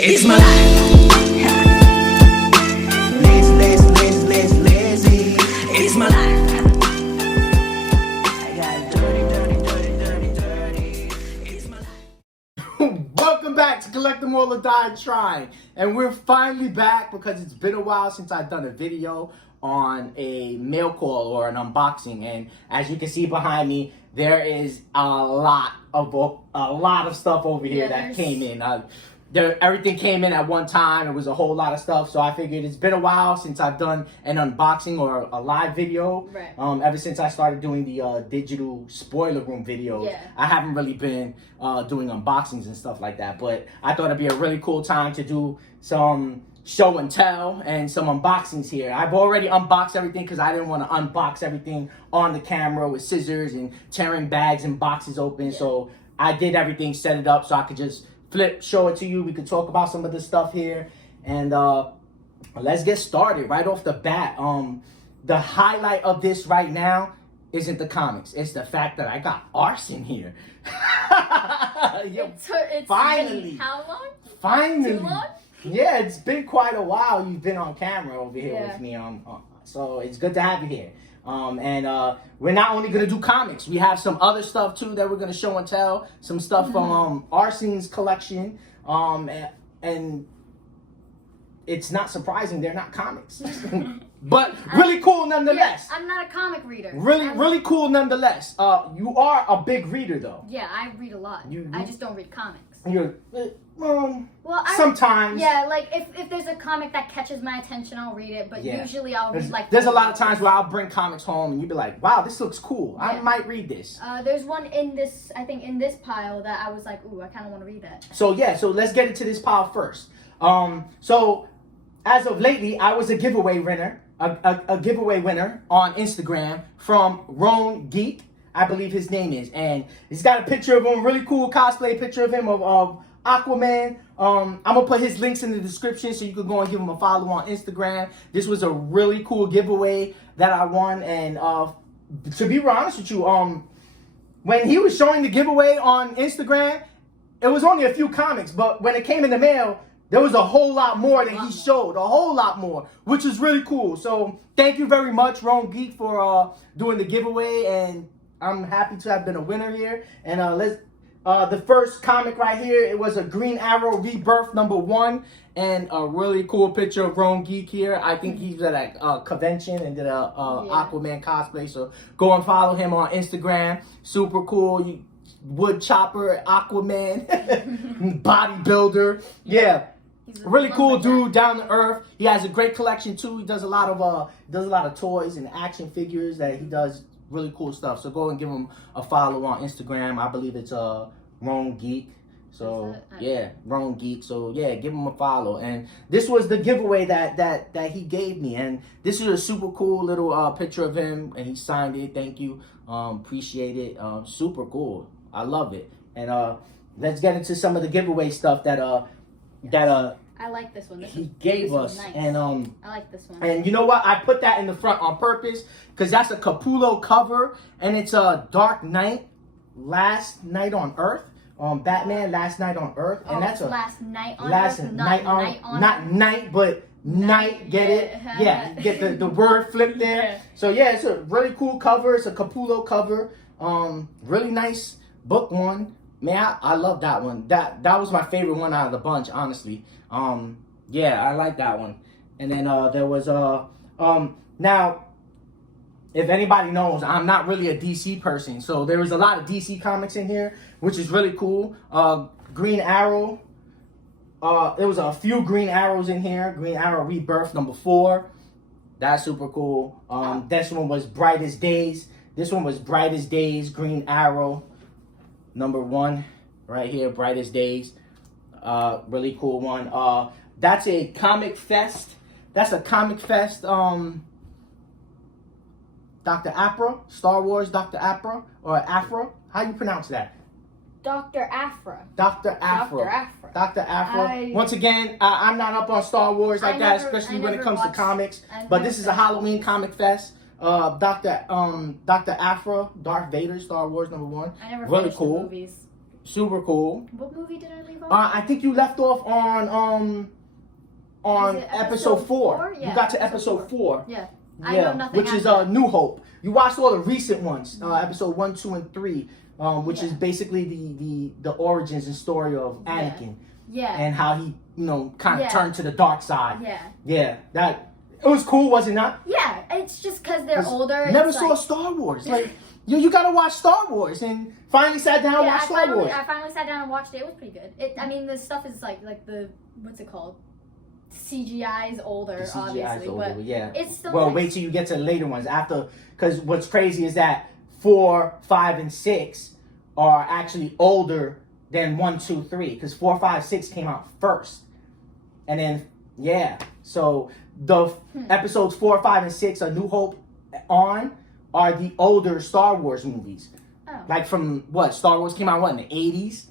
It's my life. Lazy, lazy, lazy, lazy, lazy. It's my life. I got dirty, dirty, dirty, dirty, dirty. It's my life. Welcome back to Collect Them All or Die Trying. And we're finally back because it's been a while since I've done a video on a mail call or an unboxing. And as you can see behind me, there is a lot of stuff over here that came in. Everything came in at one time. It was a whole lot of stuff, so I figured it's been a while since I've done an unboxing or a live video. Right. Ever since I started doing the digital spoiler room videos, I haven't really been doing unboxings and stuff like that. But I thought it'd be a really cool time to do some show and tell and some unboxings here. I've already unboxed everything because I didn't want to unbox everything on the camera with scissors and tearing bags and boxes open. So I did everything, set it up so I could just show it to you. We could talk about some of the stuff here, and let's get started right off the bat. The highlight of this right now isn't the comics, it's the fact that I got Arson here. It's finally. How long? Finally. Too long? Yeah, it's been quite a while. You've been on camera over here with me, so it's good to have you here. We're not only gonna do comics, we have some other stuff too that we're gonna show and tell. Some stuff from Arson's collection, and it's not surprising they're not comics, but really cool nonetheless. Yeah, I'm not a comic reader. Really cool nonetheless. You are a big reader though. Yeah, I read a lot. I just don't read comics. You're well, sometimes. Yeah, like if there's a comic that catches my attention, I'll read it. But usually I'll read like. There's a lot of times where I'll bring comics home and you'd be like, "Wow, this looks cool. I might read this." There's one in this, I think, in this pile that I was like, "Ooh, I kind of want to read that." So let's get into this pile first. So as of lately, I was a giveaway winner, a giveaway winner on Instagram from Ron Geek, I believe his name is, and he's got a picture of him, really cool cosplay picture of him of Aquaman. I'm gonna put his links in the description so you can go and give him a follow on Instagram. This was a really cool giveaway that I won, and to be real honest with you, when he was showing the giveaway on Instagram, it was only a few comics, but when it came in the mail, there was a whole lot more that he showed, a whole lot more, which is really cool. So thank you very much, Ron Geek, for doing the giveaway, and I'm happy to have been a winner here. And the first comic right here, it was a Green Arrow Rebirth #1, and a really cool picture of Ron Geek here. I think he's at a convention and did a Aquaman cosplay, so go and follow him on Instagram. Super cool. Wood chopper, Aquaman, bodybuilder. Yeah. He's a really cool dude, down to earth. He has a great collection too. He does a lot of toys and action figures that he does. Really cool stuff. So go and give him a follow on Instagram. I believe it's Ron Geek. So Ron Geek. So give him a follow. And this was the giveaway that he gave me. And this is a super cool little picture of him, and he signed it. Thank you. Appreciate it. Super cool. I love it. And let's get into some of the giveaway stuff that I like this one. He gave us. Nice. And I like this one. And you know what? I put that in the front on purpose because that's a Capullo cover, and it's a Dark Knight, Last Night on Earth. Batman, Last Night on Earth, and that's a Last Night on Last Earth, Night on not night, but night. Get it? Yeah, get the word flipped there. So it's a really cool cover. It's a Capullo cover. Really nice book one. Man, I love that one. That was my favorite one out of the bunch, honestly. I like that one. And then there was now, if anybody knows, I'm not really a DC person, so there was a lot of DC comics in here, which is really cool. Green Arrow. There was a few Green Arrows in here. Green Arrow Rebirth #4. That's super cool. This one was Brightest Days. This one was Brightest Days, Green Arrow. #1 right here, Brightest Days. Really cool one. That's a Comic Fest. That's a Comic Fest. Dr. Aphra, Star Wars Dr. Aphra, or Aphra. How you pronounce that? Dr. Aphra. Dr. Aphra. Dr. Aphra. Once again, I'm not up on Star Wars like that, especially when it comes to comics. But this is a Halloween Comic Fest. Dr. Aphra, Darth Vader, Star Wars #1. I never really finished cool. the movies. super cool. What movie did I leave off? I think you left off on Is it episode 4. Yeah, You got to episode 4. Yeah. I know nothing which is after. New Hope. You watched all the recent ones, episode 1, 2, and 3, which is basically the origins and story of Anakin. Yeah. And how he, kind of turned to the dark side. Yeah. Yeah, it was cool, was it not? Yeah, it's just because they're older. Never it's saw Star Wars. Like, you gotta watch Star Wars, and finally sat down and watched Star Wars. I finally sat down and watched it. It was pretty good. I mean, the stuff is like the, what's it called? CGI is older, obviously, but yeah. It's still well, nice. wait till you get to the later ones because what's crazy is that 4, 5, and 6 are actually older than 1, 2, 3 because 4, 5, 6 came out first, and then so the episodes 4, 5, and 6 are New Hope are the older Star Wars movies, like from Star Wars came out in the 80s.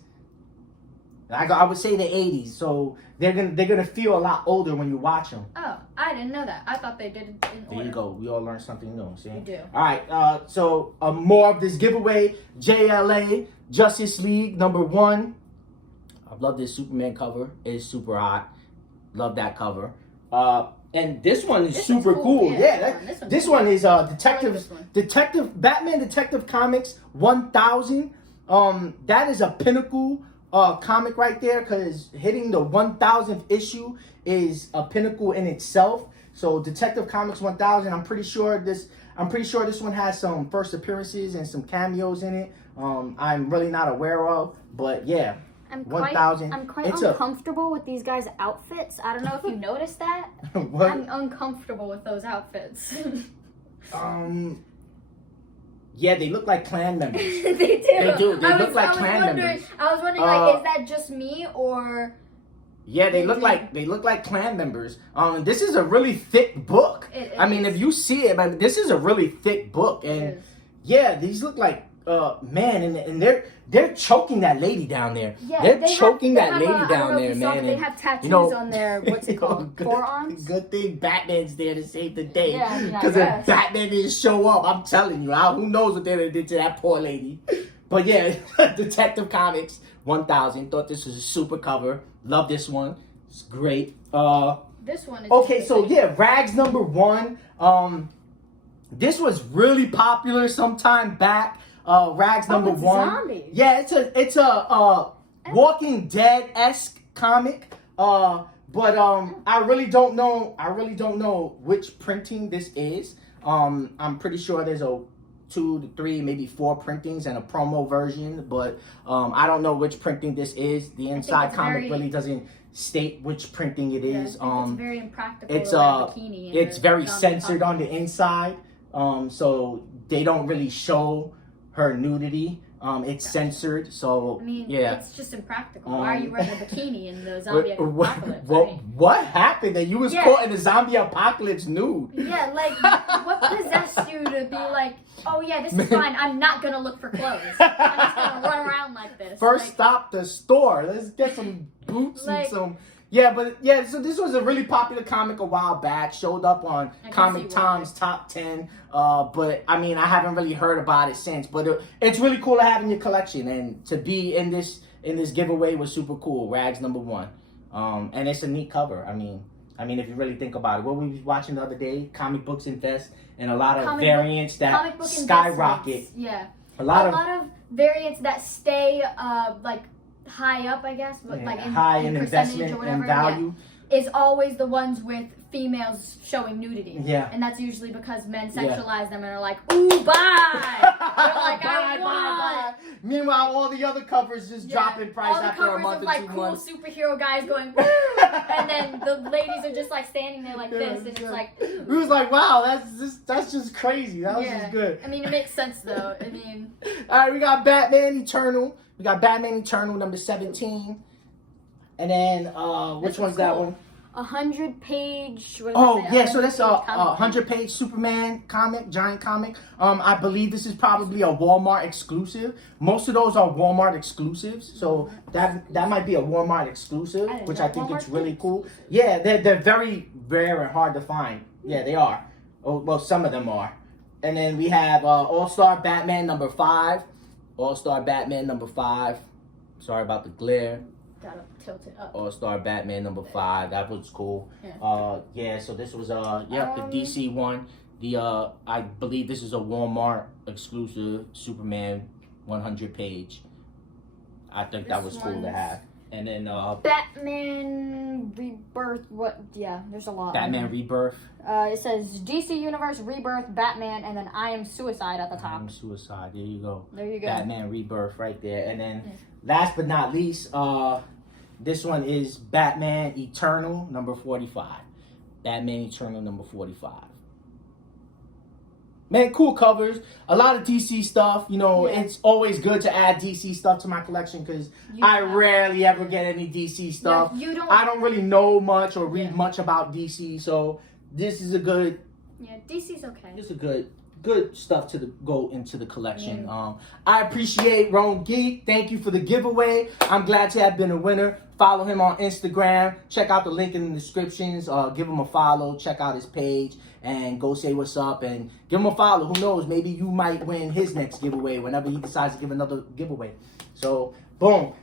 I would say the 80s, so they're gonna feel a lot older when you watch them. Oh, I didn't know that. I thought they did it in order. There you go. We all learned something new. See? We do. All right. So more of this giveaway. JLA Justice League #1. I love this Superman cover. It's super hot. Love that cover. And this one is super cool. Yeah. This one is Batman Detective Comics 1000. That is a pinnacle comic right there, because hitting the 1000th issue is a pinnacle in itself. So Detective Comics 1000, I'm pretty sure this one has some first appearances and some cameos in it. I'm really not aware of, but yeah. I'm 1000. quite uncomfortable with these guys' outfits. I don't know if you noticed that. What? I'm uncomfortable with those outfits. Yeah, they look like clan members. They do. They do. They look like clan members. I was wondering, like, is that just me or? Yeah, they look like clan members. This is a really thick book. I mean, if you see it, but this is a really thick book, and yeah, these look like man, and they're choking that lady down there. Yeah, they're choking that lady down there, man. They have tattoos on their what's it called, forearms. Good thing Batman's there to save the day. Yeah, because if Batman didn't show up, I'm telling you, who knows what they did to that poor lady. But yeah, Detective Comics 1000. Thought this was a super cover. Love this one. It's great. This one is okay. So yeah, Rags #1. This was really popular sometime back. Rags #1. Zombie. Yeah, it's a Walking Dead-esque comic. But I really don't know which printing this is. I'm pretty sure there's a 2 to 3, maybe 4 printings and a promo version, but I don't know which printing this is. The inside comic really doesn't state which printing it is. It's very impractical. It's very censored on the inside. So they don't really show her nudity. It's censored, so I mean, yeah. It's just impractical. Why are you wearing a bikini in the zombie apocalypse? What happened that you was caught in the zombie apocalypse nude? Yeah, like what possessed you to be like, oh yeah, this is fine. I'm not gonna look for clothes. I'm just gonna run around like this. First stop the store. Let's get some boots and some. Yeah, so this was a really popular comic a while back. Showed up on Comic Time's top 10. But I mean, I haven't really heard about it since. But it's really cool to have in your collection, and to be in this giveaway was super cool. Rags #1. And it's a neat cover. I mean, if you really think about it, what we was watching the other day, Comic Books Invest, and a lot of variants that skyrocket. Yeah, a lot of variants that stay like high up, I guess, but like high in percentage investment or whatever, and value, is always the ones with females showing nudity. Yeah, and that's usually because men sexualize them and are like, ooh, bye. They're like, bye. Meanwhile, all the other covers just drop in price after a month or 2 months. All the covers of like cool superhero guys going, and then the ladies are just like standing there like this, and it's like, ooh. We was like, wow, that's just crazy. That was just good. I mean, it makes sense though. I mean, all right, we got Batman Eternal. We got Batman Eternal #17. And then, which one's that one? 100-page. Oh, yeah, so that's a 100-page Superman comic, giant comic. I believe this is probably a Walmart exclusive. Most of those are Walmart exclusives, so that might be a Walmart exclusive, which I think it's really cool. Yeah, they're very rare and hard to find. Yeah, they are. Oh, well, some of them are. And then we have All-Star Batman #5. All-Star Batman #5. Sorry about the glare. Gotta tilt it up. All-Star Batman number 5. That was cool. Yeah. So this was the DC one. The I believe this is a Walmart exclusive Superman 100 page. I think that was cool to have. And then Batman Rebirth. What? Yeah, there's a lot. Batman Rebirth. It says DC Universe Rebirth Batman, and then I Am Suicide at the top. I Am Suicide. There you go. There you go. Batman Rebirth right there. And then last but not least, this one is Batman Eternal number 45. Batman Eternal number 45. Man, cool covers. A lot of DC stuff. You know, it's always good to add DC stuff to my collection because I rarely ever get any DC stuff. Yeah, I don't really know much or read much about DC, so this is a good. Yeah, DC's okay. This is a good stuff to go into the collection. I appreciate Roan Geek. Thank you for the giveaway. I'm glad to have been a winner. Follow him on Instagram. Check out the link in the descriptions. Give him a follow. Check out his page and go say what's up and give him a follow. Who knows? Maybe you might win his next giveaway whenever he decides to give another giveaway. So, boom.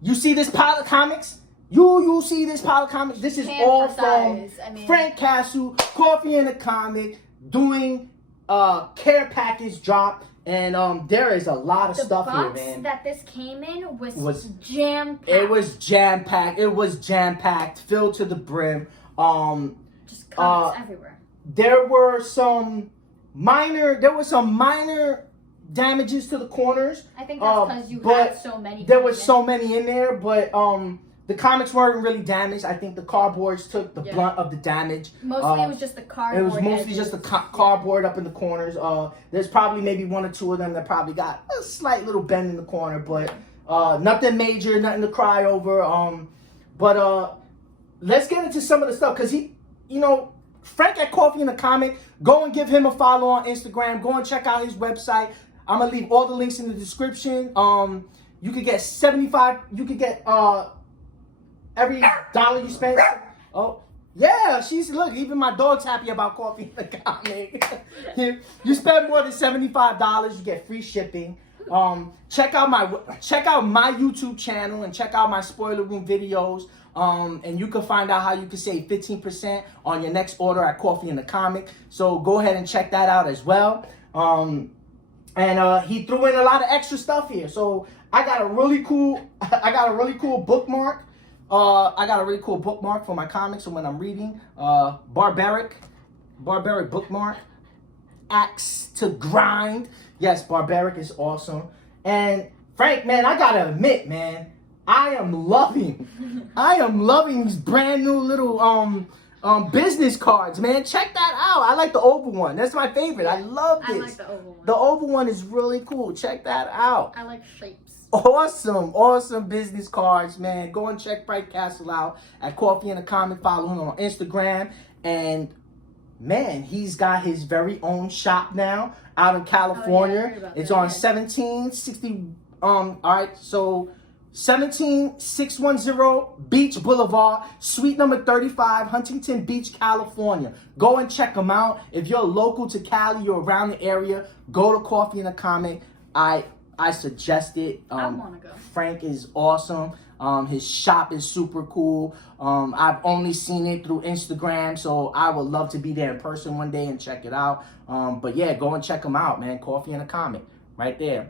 You see this pile of comics? You see this pile of comics? This is all from Frank Castle, Coffee and a Comic, doing care package drop. And there is a lot of stuff here, man. The box that this came in was jam-packed. It was jam-packed. It was jam-packed, filled to the brim. Just comics everywhere. There were some minor damages to the corners. I think that's because you had so many. There was so many in there, but the comics weren't really damaged. I think the cardboards took the brunt of the damage. Mostly it was just the cardboard. It was mostly just the cardboard up in the corners. There's probably maybe one or two of them that probably got a slight little bend in the corner, but nothing major, nothing to cry over. But let's get into some of the stuff because Frank at Coffee and a Comic. Go and give him a follow on Instagram. Go and check out his website. I'm gonna leave all the links in the description. You could get 75. You could get every dollar you spend. Oh, yeah. Look. Even my dog's happy about Coffee and a Comic. You spend more than $75, you get free shipping. Check out my YouTube channel and check out my spoiler room videos. And you can find out how you can save 15% on your next order at Coffee and a Comic. So go ahead and check that out as well. And he threw in a lot of extra stuff here. So I got a really cool bookmark. I got a really cool bookmark for my comics and when I'm reading. Barbaric bookmark. Axe to Grind. Yes, Barbaric is awesome. And Frank, man, I gotta admit, man, I am loving these brand new little business cards, man. Check that out. I like the oval one. That's my favorite. I love this. I like the oval one. The oval one is really cool. Check that out. I like shapes. Awesome business cards, man. Go and check Frank Castle out at Coffee and a Comic. Follow him on Instagram. And, man, he's got his very own shop now out in California. It's on 1760. All right, so 17610 Beach Boulevard, suite number 35, Huntington Beach, California. Go and check them out. If you're local to Cali, you're around the area, go to Coffee and a Comic. I suggest it. I want to go. Frank is awesome. His shop is super cool. I've only seen it through Instagram, so I would love to be there in person one day and check it out. But yeah, go and check him out, man. Coffee and a Comic, right there.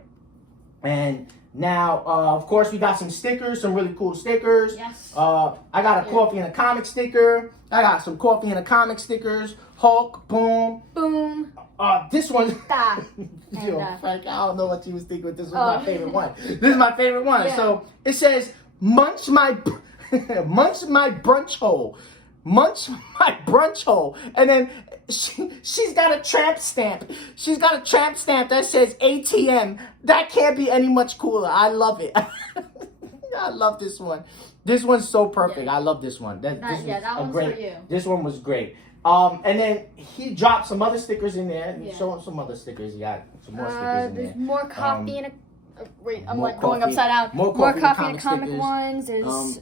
And now, of course, we got some stickers, some really cool stickers. Yes. I got a Coffee and a Comic sticker. I got some Coffee and a Comic stickers. Hulk, boom. This one. Yo, Frank, I don't know what you was thinking, but this was my favorite one. This is my favorite one. Yeah. So it says, munch my brunch hole. Munch my brunch hole. And then she's got a tramp stamp. She's got a tramp stamp that says ATM. That can't be any much cooler. I love it. I love this one. This one's so perfect. Yeah. I love this one. That one's great. For you. This one was great. And then he dropped some other stickers in there. Yeah. Show him some other stickers. He got some more stickers in there. There's more coffee and a... Wait, I'm like going upside down. More coffee and comic ones. There's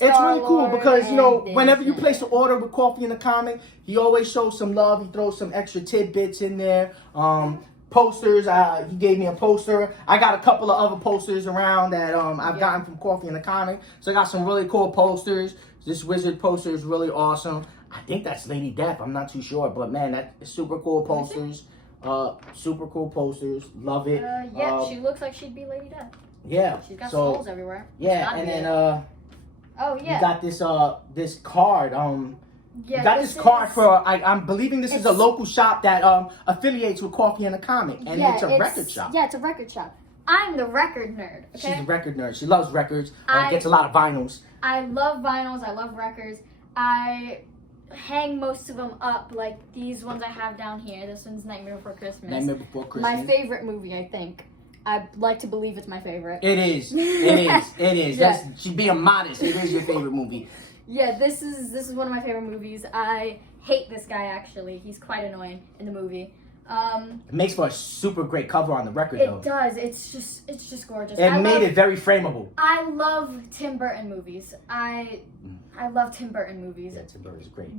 it's really cool because, whenever you place an order with Coffee and a Comic, he always shows some love. He throws some extra tidbits in there. posters. He gave me a poster. I got a couple of other posters around that I've gotten from Coffee and the Comic. So I got some really cool posters. This wizard poster is really awesome. I think that's Lady Death. I'm not too sure, but man, that's super cool posters. Super cool posters. Love it. Yeah, she looks like she'd be Lady Death. Yeah. She's got skulls everywhere. Yeah, and then oh yeah, you got this card. Yeah, you got this card for I'm believing this is a local shop that affiliates with Coffee and the Comic, and it's a record shop. Yeah, it's a record shop. I'm the record nerd. Okay? She's a record nerd. She loves records. Gets a lot of vinyls. I love vinyls. I love records. I hang most of them up, like these ones I have down here. This one's Nightmare Before Christmas. Nightmare Before Christmas. My favorite movie, I think. I'd like to believe it's my favorite. It is. It is. It is. Yeah. She's being modest. It is your favorite movie. Yeah, this is one of my favorite movies. I hate this guy, actually. He's quite annoying in the movie. It makes for a super great cover on the record, though. It does. It's just gorgeous. It made it very frameable. I love Tim Burton movies. I love Tim Burton movies. Yeah, Tim Burton is great.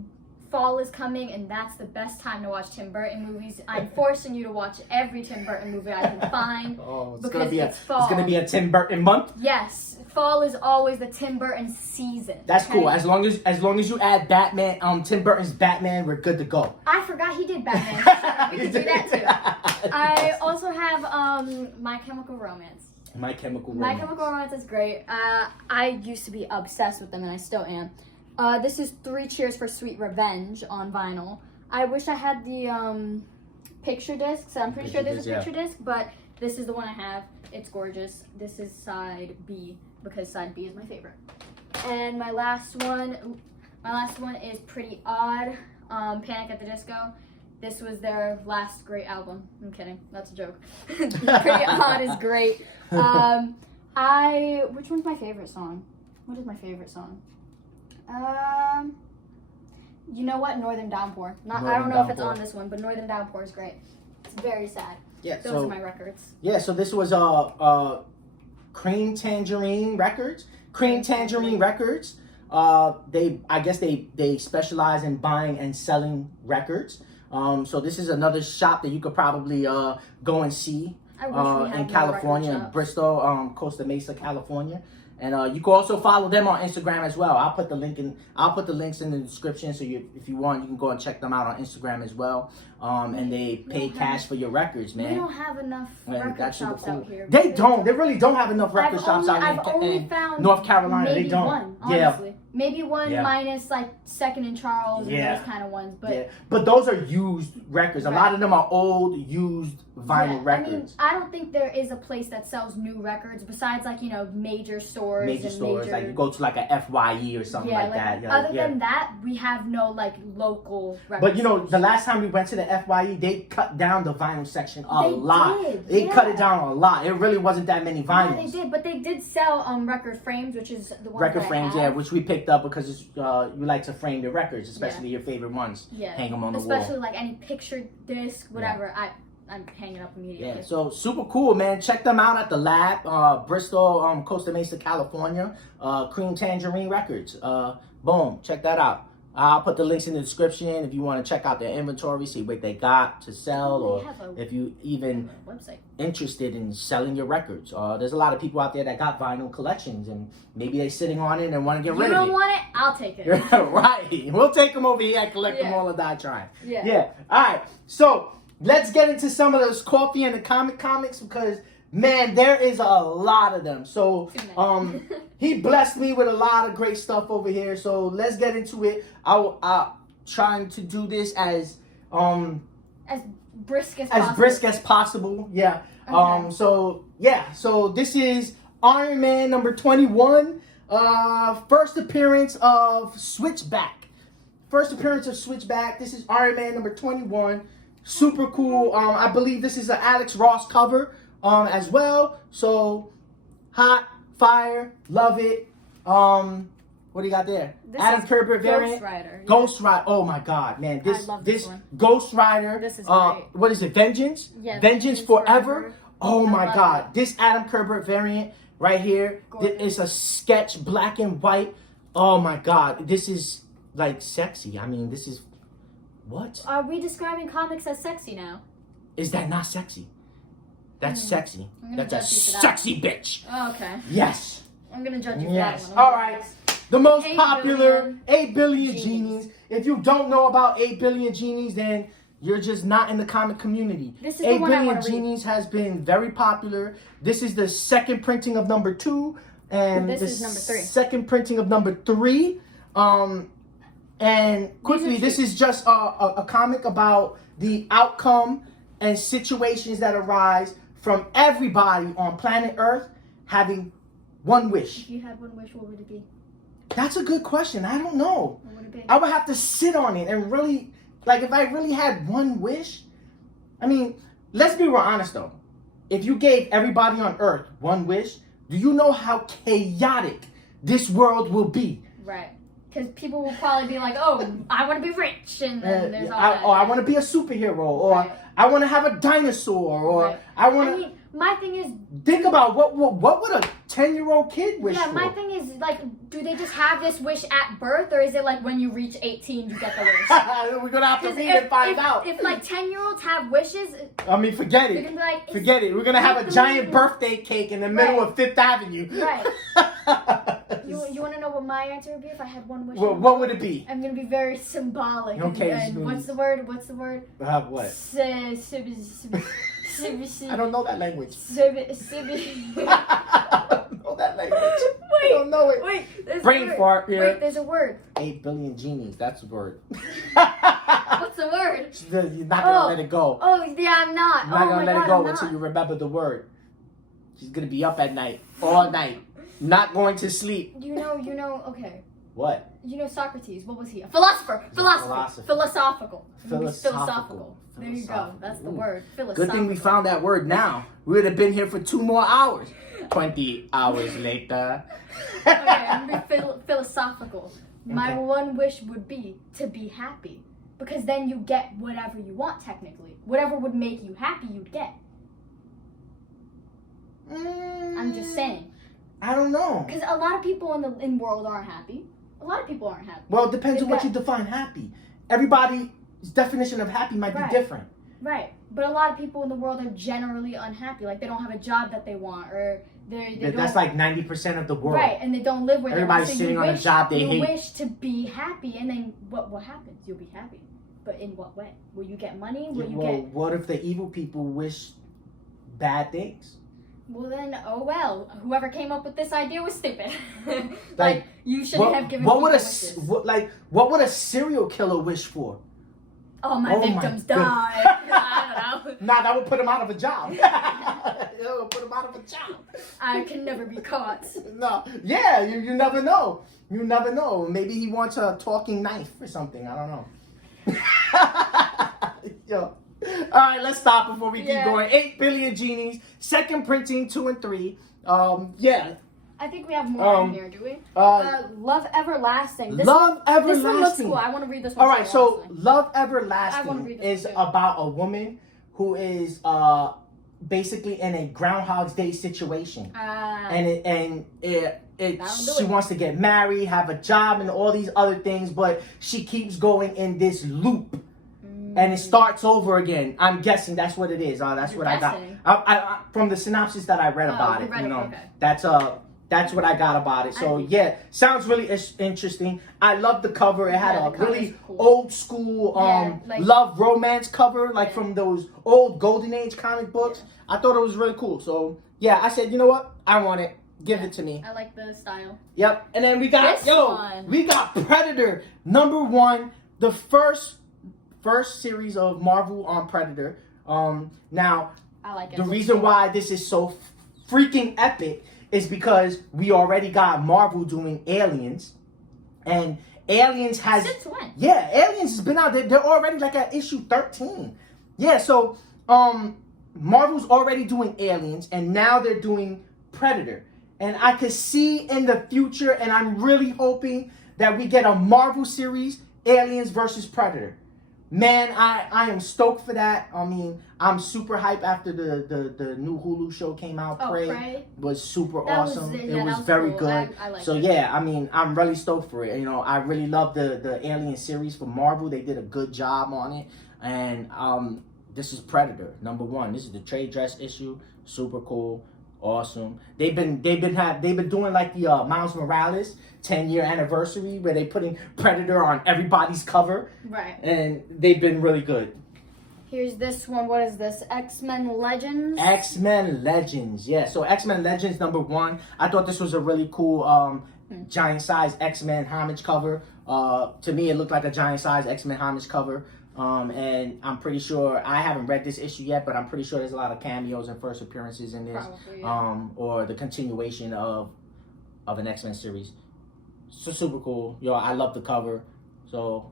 Fall is coming, and that's the best time to watch Tim Burton movies. I'm forcing you to watch every Tim Burton movie I can find. Oh, because it's fall. It's gonna be a Tim Burton month. Yes, fall is always the Tim Burton season. That's cool. As long as you add Batman, Tim Burton's Batman, we're good to go. I forgot he did Batman. We could do that too. I also have My Chemical Romance. My Chemical Romance. My Chemical Romance is great. I used to be obsessed with them, and I still am. This is 3 Cheers for Sweet Revenge on vinyl. I wish I had the picture disc, so I'm pretty sure there's a picture disc, but this is the one I have. It's gorgeous. This is side B, because side B is my favorite. And my last one is Pretty Odd, Panic at the Disco. This was their last great album. I'm kidding. That's a joke. Pretty Odd is great. Which one's my favorite song? What is my favorite song? You know what? Northern Downpour. I don't know if it's on this one, but Northern Downpour is great. It's very sad. Yeah, those are my records. Yeah, so this was Crème Tangerine Records. Crème Tangerine Records. I guess they specialize in buying and selling records. So this is another shop that you could probably go and see in California, in Bristol, Costa Mesa, California. And you can also follow them on Instagram as well. I'll put the links in the description, so if you want, you can go and check them out on Instagram as well. And they pay cash for your records, man. We don't have enough record shops out here. They don't. They really don't have enough record shops out here in North Carolina. They don't. One, honestly. Maybe one minus like Second and Charles and those kind of ones. But those are used records. A lot of them are old, used vinyl records. I don't think there is a place that sells new records besides like, major stores. Major stores, like you go to like a FYE or something like that. Other than that, we have no like local records. But the last time we went to the FYE, they cut down the vinyl section a lot. They cut it down a lot. It really wasn't that many vinyls. Yeah, they did, but they did sell record frames, which is the one record frames, which we picked up because you like to frame your records, especially your favorite ones. Yeah, hang them on the wall. Especially like any picture disc, whatever. I'm hanging up immediately. Yeah, so super cool, man. Check them out at the Lab, Bristol, Costa Mesa, California. Crème Tangerine Records. Boom, check that out. I'll put the links in the description if you want to check out their inventory, see what they got to sell, or if you even interested in selling your records. There's a lot of people out there that got vinyl collections, and maybe they're sitting on it and want to get rid of it. You don't want it? I'll take it. Right. We'll take them over here and collect them all and die trying. Yeah. All right. So let's get into some of those Coffee and the comics because, man, there is a lot of them. So he blessed me with a lot of great stuff over here. So let's get into it. I'll trying to do this as brisk as possible. As brisk as possible. Yeah. Okay. So this is Iron Man number 21. First appearance of Switchback. This is Iron Man number 21. Super cool. I believe this is an Alex Ross cover as well. So hot, fire, love it. What do you got there? This Adam Kerber variant. Ghost Rider. Oh my God, man! This one. Ghost Rider. This is great. What is it? Vengeance. Yeah. Vengeance Forever. Oh my God! This Adam Kerber variant right here. It's a sketch, black and white. Oh my God! This is like sexy. I mean, this is what? Are we describing comics as sexy now? is that not sexy? That's sexy. I'm gonna That's a judge you for that sexy bitch. Oh, okay. Yes. I'm gonna judge you for Yes. that one. All right. The most 8 popular billion 8 billion genies. genies. If you don't know about 8 billion genies, then you're just not in the comic community. This is the 8 one I billion wanna read. genies has been very popular. This is the second printing of number 2, and This the is number 3. second printing of number 3. And quickly, this is just a comic about the outcome and situations that arise from everybody on planet Earth having one wish. If you had one wish, what would it be? That's a good question. I don't know. What would it be? I would have to sit on it and really, like, if I really had one wish. I mean, let's be real honest though. If you gave everybody on Earth one wish, do you know how chaotic this world will be? Right. Because people will probably be like, oh, I want to be rich, and then there's all that. Or I want to be a superhero, or Right. I want to have a dinosaur, or Right. I want to. I mean, my thing is, Think about what would a 10-year-old kid wish yeah, for? my thing is, like, do they just have this wish at birth, or is it like when you reach 18, you get the wish? We're gonna have to 'Cause read and find out. If like 10-year-olds have wishes, I mean, forget they're it. gonna be like, Forget it. We're gonna have a giant birthday cake in the middle Right. of Fifth Avenue. Right. You want to know what my answer would be if I had one wish? Well, what would it be? I'm gonna be very symbolic. Okay, And so- what's the word? What's the word? What? I don't know that language. I don't know that language. I don't know it. Wait, there's Brain a word. fart here. Wait, there's a word. 8 billion genies. That's the word. What's the word? You're not gonna let it go. Oh, yeah, I'm not. You're not oh gonna my let God, it go I'm until not. you remember the word. She's gonna be up at night, all night, not going to sleep. You know, okay. What? You know Socrates, what was he? A philosopher. philosopher. Philosophical. Philosophical. There you go. That's the word. Good Philosophical. thing we found that word now. We would have been here for 2 more hours. 20 hours later. Okay, I'm gonna be philosophical. My Okay. one wish would be to be happy. Because then you get whatever you want, technically. Whatever would make you happy, you'd get. I'm just saying. I don't know. Because a lot of people in the world aren't happy. A lot of people aren't happy. Well, it depends They've on what got- you define happy. Everybody's definition of happy might Right. be different. Right. But a lot of people in the world are generally unhappy. Like, they don't have a job that they want, or they But don't... that's like 90% of the world. Right, and they don't live where Everybody's they want. sitting you on a wish, job they you hate. wish to be happy, and then what happens? You'll be happy. But in what way? Will you get money? Will you Well, get... what if the evil people wish bad things? Well then, oh well. Whoever came up with this idea was stupid. Like, you shouldn't have given what people would a wishes. what would a serial killer wish for? Oh, my Oh my victims God. died. I don't know. Nah, that would put him out of a job. That would put him out of a job. I can never be caught. No, yeah, you never know. You never know. Maybe he wants a talking knife or something. I don't know. Yo. All right, let's stop before we keep Yeah. going. 8 billion genies, second printing 2 and 3. Yeah. I think we have more in here, do we? Love Everlasting. Love Everlasting. This one looks cool. I want to read this one. All right, too, so honestly. Love I wanna Everlasting read this is one, too. about a woman who is basically in a Groundhog's Day situation, and That'll do she it. wants to get married, have a job, and all these other things, but she keeps going in this loop. And it starts over again. I'm guessing that's what it is. That's You're what I guessing. got. I from the synopsis that I read about you it. read You it, know, okay. that's what I got about it. So I think- yeah, sounds really interesting. I love the cover. It had Yeah, a the cover's really cool. old school Yeah, like- love romance cover, like Yeah. from those old Golden Age comic books. I thought it was really cool. So yeah, I said, you know what? I want it. Give it to me. I like the style. Yep. And then we got This one. we got Predator #1, the first series of Marvel on Predator. Now I like it. the reason why this is so freaking epic is because we already got Marvel doing Aliens, and Aliens has Since when? yeah, Aliens has been out. They're already like at issue 13. Yeah, so Marvel's already doing Aliens, and now they're doing Predator. And I could see in the future, and I'm really hoping that we get a Marvel series, Aliens versus Predator. Man, I am stoked for that. I mean, I'm super hyped after the new Hulu show came out. Oh, Prey Prey? was super That was- awesome. yeah, It that was was very cool. good. I liked So it. yeah, I mean, I'm really stoked for it. You know, I really love the Alien series for Marvel. They did a good job on it, and this is Predator #1. This is the trade dress issue. Super cool, awesome. They've been doing like the Miles Morales 10-year anniversary where they putting Predator on everybody's cover. Right. And they've been really good. Here's this one. What is this? X-Men Legends? X-Men Legends. Yeah. So X-Men Legends #1. I thought this was a really cool giant size X-Men homage cover. To me, it looked like a giant size X-Men homage cover. And I'm pretty sure, I haven't read this issue yet, but I'm pretty sure there's a lot of cameos and first appearances in this. Probably, yeah. Or the continuation of an X-Men series. So super cool. Yo, I love the cover. So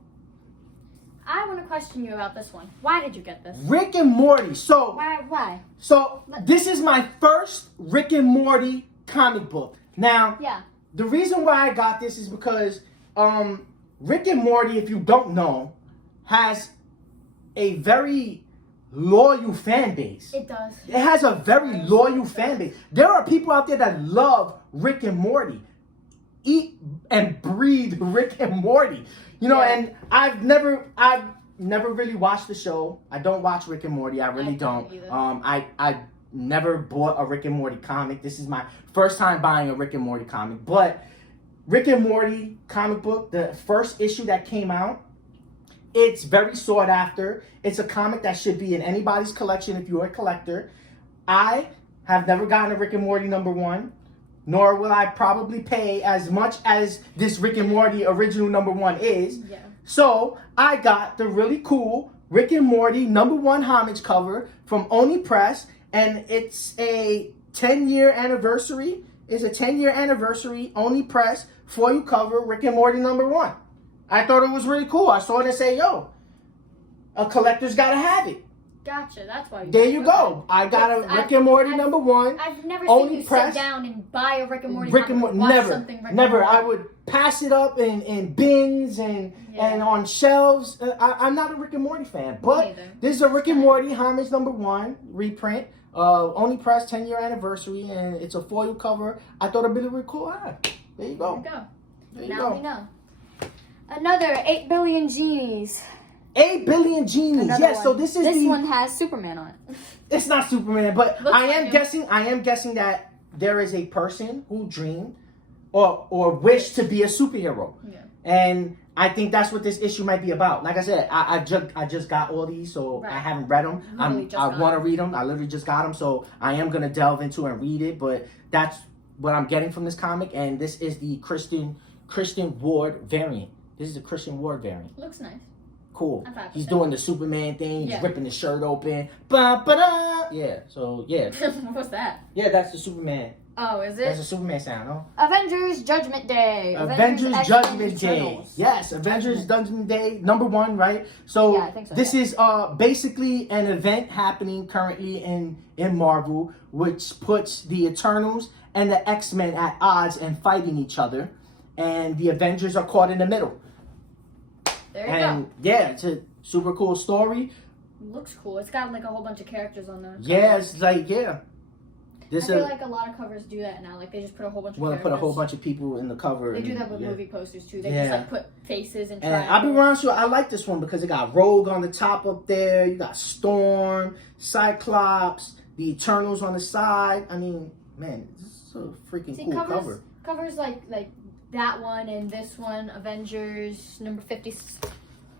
I want to question you about this one. Why did you get this? Rick and Morty. So Why? So this is my first Rick and Morty comic book. Now, Yeah. the reason why I got this is because Rick and Morty, if you don't know, has a very loyal fan base. It does. It has a very loyal fan base. There are people out there that love Rick and Morty. Eat and breathe Rick and Morty. You know, Yeah. and I've never really watched the show. I don't watch Rick and Morty. I really don't. either. I never bought a Rick and Morty comic. This is my first time buying a Rick and Morty comic. But Rick and Morty comic book, the first issue that came out, it's very sought after. It's a comic that should be in anybody's collection if you're a collector. I have never gotten a Rick and Morty #1, nor will I probably pay as much as this Rick and Morty original #1 is. Yeah. So I got the really cool Rick and Morty #1 homage cover from Oni Press, and it's a 10-year anniversary. It's a 10-year anniversary Oni Press foil cover Rick and Morty #1. I thought it was really cool. I saw it and say, yo, a collector's gotta have it. Gotcha. That's why. There you go. I got a Rick and Morty #1. I've never Only seen you press- sit down and buy a Rick and Morty. Rick and comic, Morty, watch never, something Rick and never. Morty. I would pass it up in bins and on shelves. I'm not a Rick and Morty fan, but neither. this is a Rick and Morty homage #1 reprint. Only Press 10-year anniversary, and it's a foil cover. I thought it'd be really cool. There you go. There you go. There you Now go. we know. Another 8 billion genies. 8 billion genies. Another Yes. one. So this is this the. one has Superman on it. It's not Superman, but Looks I like am him. guessing. I am guessing that there is a person who dreamed or wished to be a superhero. Yeah. And I think that's what this issue might be about. Like I said, I just got all these, so Right. I haven't read them. Literally just I got want to them. read them. I literally just got them, so I am gonna delve into and read it. But that's what I'm getting from this comic, and this is the Christian Ward variant. This is the Christian Ward variant. Looks nice. Cool. I'm fine He's with doing the Superman thing. He's Yeah. ripping his shirt open. Ba-ba-da! Yeah. So yeah, What's that? yeah. That's the Superman. Oh, is That's it? the Superman sound, no? Avengers Judgment Day. Avengers X-Men Judgment Day. Eternals. Yes, Avengers Judgment Day #1, right? So, Yeah, I think so, this yeah. is basically an event happening currently in Marvel, which puts the Eternals and the X-Men at odds and fighting each other, and the Avengers are caught in the middle. There you And yeah, it's a super cool story. go. Looks cool. It's got like a whole bunch of characters on there. Yeah, it's like I This feel like a lot of covers do that now. Like they just put a whole bunch of want to characters. put a whole bunch of people in the cover. They do and- that with yeah. movie posters too. They Yeah. just like put faces and And I'll be honest with you, I like this one because it got Rogue on the top up there. You got Storm, Cyclops, the Eternals on the side. I mean, man, this is a freaking See, cool covers, cover. covers like that one and this one, Avengers number 50,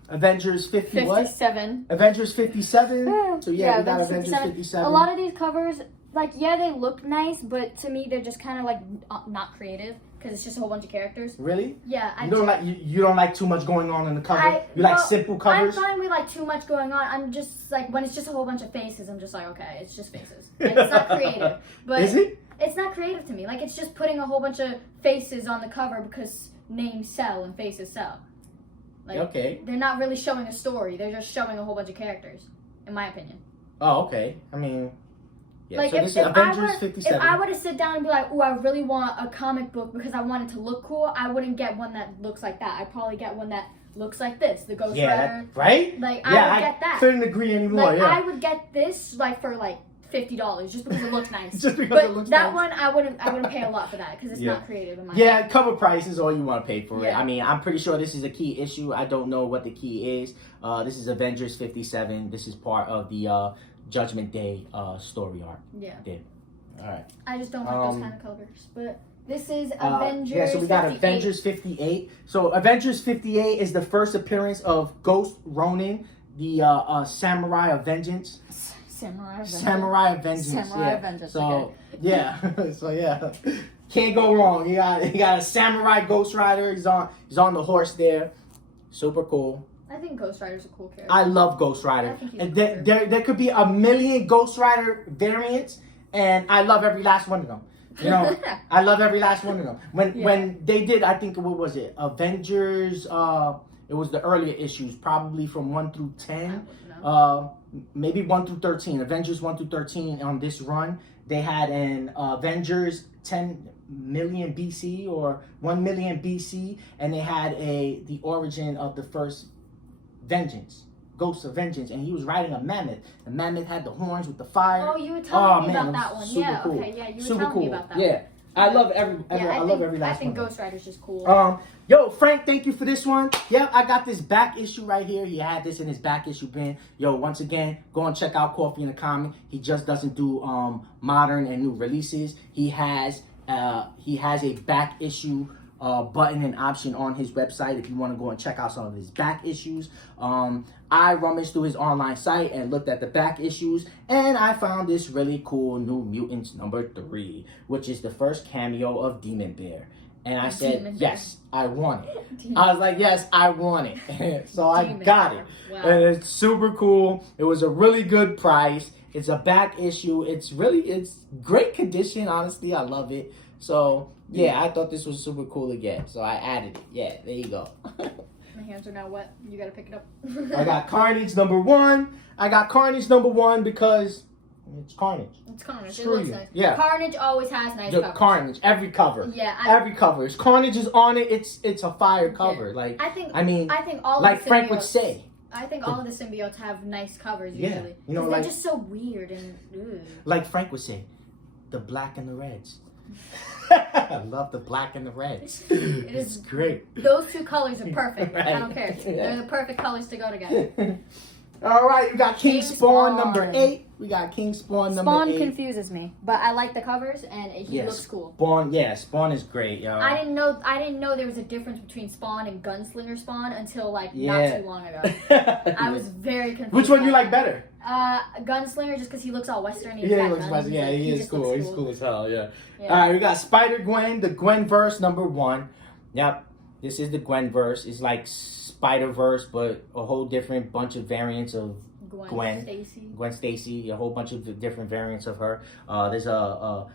Avengers 50 what? 57. Avengers 57. So yeah, we got Avengers 57. A lot of these covers, like, yeah, they look nice, but to me, they're just kind of like not creative because it's just a whole bunch of characters. Really? Yeah, You don't like too much going on in the cover. You like well, simple covers. I'm fine with like too much going on. I'm just like when it's just a whole bunch of faces, I'm just like, okay, it's just faces. Like, it's not creative. But Is it? It's not creative to me. Like it's just putting a whole bunch of faces on the cover because names sell and faces sell. Like, Okay. They're not really showing a story. They're just showing a whole bunch of characters, in my opinion. Oh, okay. I mean, yeah. Like So this is Avengers 57. if I were to sit down and be like, "Oh, I really want a comic book because I want it to look cool," I wouldn't get one that looks like that. I'd probably get one that looks like this, the Ghost Yeah, Rider. right? Like Yeah, I would get that. couldn't agree anymore. Like Yeah. I would get this like for like $50 just because it looks nice. Just because but it looks that nice. one, I wouldn't pay a lot for that because it's not creative in my Yeah, opinion. cover price is all you want to pay for it. Yeah. I mean, I'm pretty sure this is a key issue. I don't know what the key is. This is Avengers 57. This is part of the Judgment Day story arc. Yeah. All right. I just don't like those kind of covers. But this is Avengers. Yeah, so we got 58. Avengers 58. So Avengers 58 is the first appearance of Ghost Ronin, the Samurai of Vengeance. Samurai of Vengeance. Samurai Yeah. of Vengeance. So Okay. yeah, so yeah, can't go wrong. You got a Samurai Ghost Rider. He's on the horse there. Super cool. I think Ghost Rider's a cool character. I love Ghost Rider. I think he's And a cool there could be a million Ghost Rider variants, and I love every last one of them. You know, I love every last one of them. When they did, I think, what was it? Avengers. It was the earlier issues, probably from 1 through 10. Maybe 1 through 13. Avengers 1 through 13 on this run. They had an Avengers 10 million BC or 1 million BC, and they had the origin of the first Vengeance. Ghost of Vengeance, and he was riding a mammoth. The mammoth had the horns with the fire. Oh, you were telling me man, about that one. super Yeah, cool. okay, yeah, you were Super telling cool. me about that Yeah, one. I love every I last think one. Ghost Rider's just cool. Yo, Frank, thank you for this one. Yeah, I got this back issue right here. He had this in his back issue bin. Yo, once again, go and check out Coffee in the Comic. He just doesn't do modern and new releases. He has a back issue button and option on his website if you want to go and check out some of his back issues. I rummaged through his online site and looked at the back issues, and I found this really cool New Mutants #3, which is the first cameo of Demon Bear. And I said, Demon Bear. yes, I want it. I was like, yes, I want it. So I Demon got Bear. it. Wow. And it's super cool. It was a really good price. It's a back issue. It's great condition, honestly. I love it. So, yeah, I thought this was super cool again. So I added it. Yeah, there you go. My hands are now wet. You gotta pick it up. I got Carnage #1. I got Carnage #1 because it's Carnage. It's Carnage. Screw It looks you. nice. Yeah. Carnage always has nice The covers. Carnage, every cover. Yeah, every cover. If Carnage is on it, it's a fire cover. Yeah. Like I think all like of the Frank would symbiotes- say. I think all of the symbiotes have nice covers Yeah, usually. you know, 'Cause like- they're just so weird and ugh. Like Frank would say, the black and the reds. I love the black and the reds. It's is- great. Those two colors are perfect. Right. I don't care. They're the perfect colors to go together. All right, we got King King Spawn Spawn. #8. We got King Spawn #8. Spawn confuses me, but I like the covers and he looks cool. Spawn is great, yo. I didn't know there was a difference between Spawn and Gunslinger Spawn until like Yeah. not too long ago. I was very confused. Which one by you like that. better? Gunslinger, just because he looks all Western. And he's Yeah, got he looks guns, nice. Yeah, he is just cool. looks He's cool as hell. Yeah. Yeah. All right, we got Spider-Gwen, the Gwenverse #1. Yep, this is the Gwenverse. It's like Spider-Verse, but a whole different bunch of variants of Gwen. Stacy. Gwen Stacy, a whole bunch of different variants of her. There's a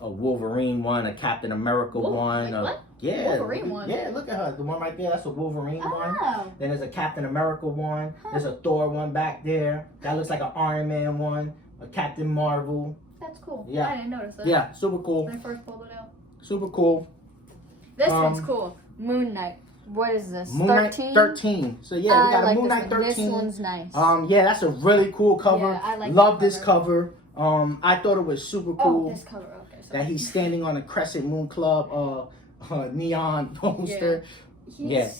Wolverine one, a Captain America one. Wait, what? Yeah, Wolverine one? Yeah, look at her. The one right there, that's a Wolverine one. Oh. Then there's a Captain America one. There's a Thor one back there. That looks like an Iron Man one. A Captain Marvel. That's cool. Yeah. I didn't notice that. Yeah, super cool. When I first pulled it out. Super cool. This one's cool. Moon Knight. What is this? Moon Knight 13. So yeah, we got a Moon Knight 13. This one's nice. Yeah, that's a really cool cover. Yeah, I like Love that this cover. I thought it was super cool. Oh, this cover. Okay, sorry. That he's standing on a Crescent Moon Club neon poster. He's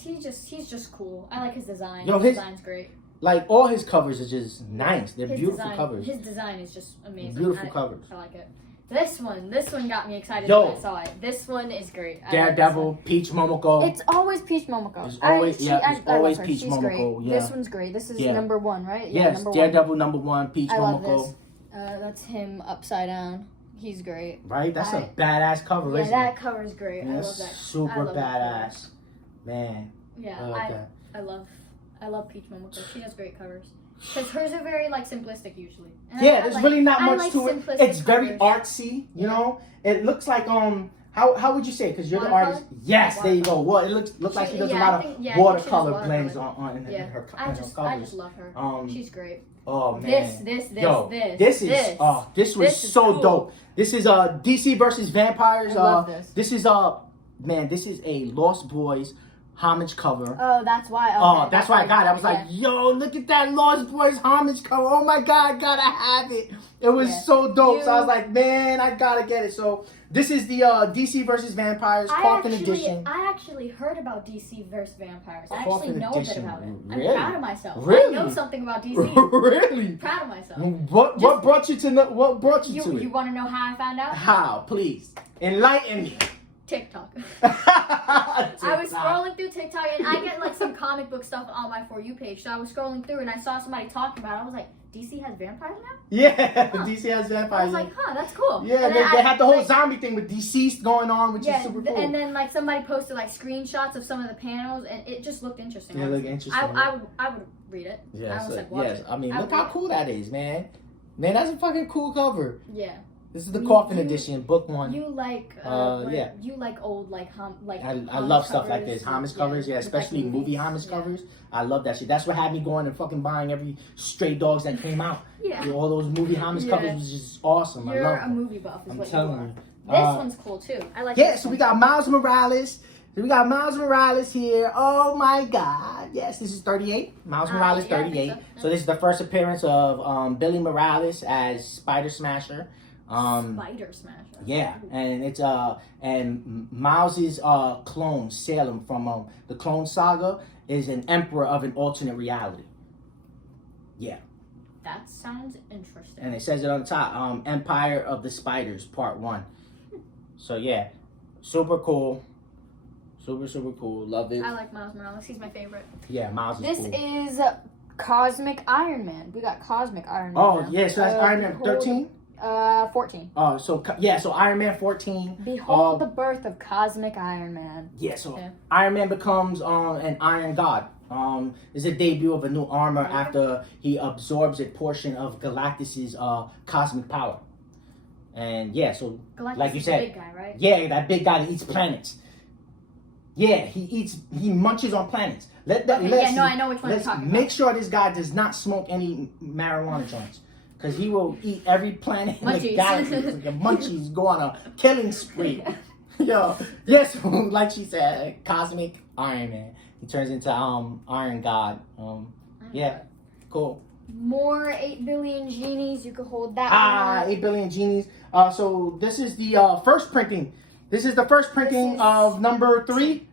just cool. I like his design. Yo, his design's great. Like all his covers are just nice. They're His beautiful design, covers. His design is just amazing. Beautiful covers. I like it. This one got me excited Yo. when I saw it. This one is great. I like Daredevil, Peach Momoko. this one. It's always Peach Momoko. It's always- I always love her. Peach She's Momoko, Great. yeah. This one's great. This is Yeah. #1, right? Yes, #1. Daredevil #1, Peach I love Momoko. this. That's him upside down. He's great. Right? That's a badass cover, Yeah, isn't that it? cover is great. I That's love that. super I love that cover. badass. Man. Yeah, I like that. I love Peach Momoko. She has great covers. Because hers are very like simplistic usually. And Yeah, I there's like- really not I much like to it. simplistic It's very covers. artsy, you know? It looks like how would you say? Because you're the Watercolor? artist. Yes, there you go. Well, it looks like she does a lot of watercolor blends on in Yeah, her I covers. just love her. She's great. Oh man. This This was is so cool. dope. This is DC versus Vampires. I love this. This is this is a Lost Boys homage cover. Oh, that's why. Okay, Oh, that's why I got it. I was yeah. like, yo, look at that Lost Boys homage cover. Oh my God, I gotta have it. It was Yeah. so dope. So I was like, man, I gotta get it. So this is the DC versus Vampires Coffin Edition. I actually heard about DC versus Vampires. I Coffin actually know a bit Edition. about it. Really? I'm proud of myself. Really? I know something about DC. Really? Proud of myself. What brought you to know? What brought you to You it? want to know how I found out? How? Please enlighten me. TikTok. I was TikTok. scrolling through TikTok and I get like some comic book stuff on my For You page. So I was scrolling through and I saw somebody talking about it. I was like, DC has vampires now? Yeah, Huh. DC has I vampires. was like, huh, that's cool. Yeah, And they then had the whole like, zombie thing with deceased going on, which is super cool. And then like somebody posted like screenshots of some of the panels and it just looked interesting. It looked interesting. I would read it. Yes, I was like, watch yes. it. I mean, I look would how read it. cool that is, man. Man, that's a fucking cool cover. Yeah. This is the You- Coffin you- Edition, book one. You like yeah. You like old like I homage love stuff like covers this. Homage with- covers, yeah, with, like, especially movie movies. homage Yeah. covers. I love that shit. That's what had me going and fucking buying every Stray Dogs that came out. Yeah. All those movie homage Yeah. covers was just awesome. I You're love a them. movie buff is I'm what you telling are. you. This one's cool too. I like Yeah, this so we one. got Miles Morales. We got Miles Morales here. Oh my God. Yes, this is 38. Miles Morales, yeah, I think 38. so. So this is the first appearance of Billy Morales as Spider Smasher. Spider Smasher. Yeah, and it's and Miles's clone Salem from the Clone Saga is an emperor of an alternate reality. Yeah, That sounds interesting. and it says it on the top. Empire of the Spiders, Part 1. So yeah, super cool. Super cool. Love it. I like Miles Morales. He's my favorite. Yeah, Miles is This cool. is Cosmic Iron Man. We got Cosmic Iron Man. Oh now. yeah, so that's Iron Man behold- 13. 14. Oh, so Iron Man 14. Behold the birth of Cosmic Iron Man. Yeah, so Yeah. Iron Man becomes an Iron God. Is a debut of a new armor after he absorbs a portion of Galactus's cosmic power. And yeah, so Galactus like you is said, the big guy, right? yeah, that big guy that eats planets. Yeah, he munches on planets. Okay, yeah, no, I know which one you're let's talking make about. sure this guy does not smoke any marijuana joints. Because he will eat every planet in the Munchies. galaxy. It's like the munchies go on a killing spree. Yo, yes, like she said, Cosmic Iron Man. He turns into Iron God. Yeah, cool. More 8 billion genies. You could hold that one. 8 billion genies. So this is the first printing. This is the first printing is- of number 3.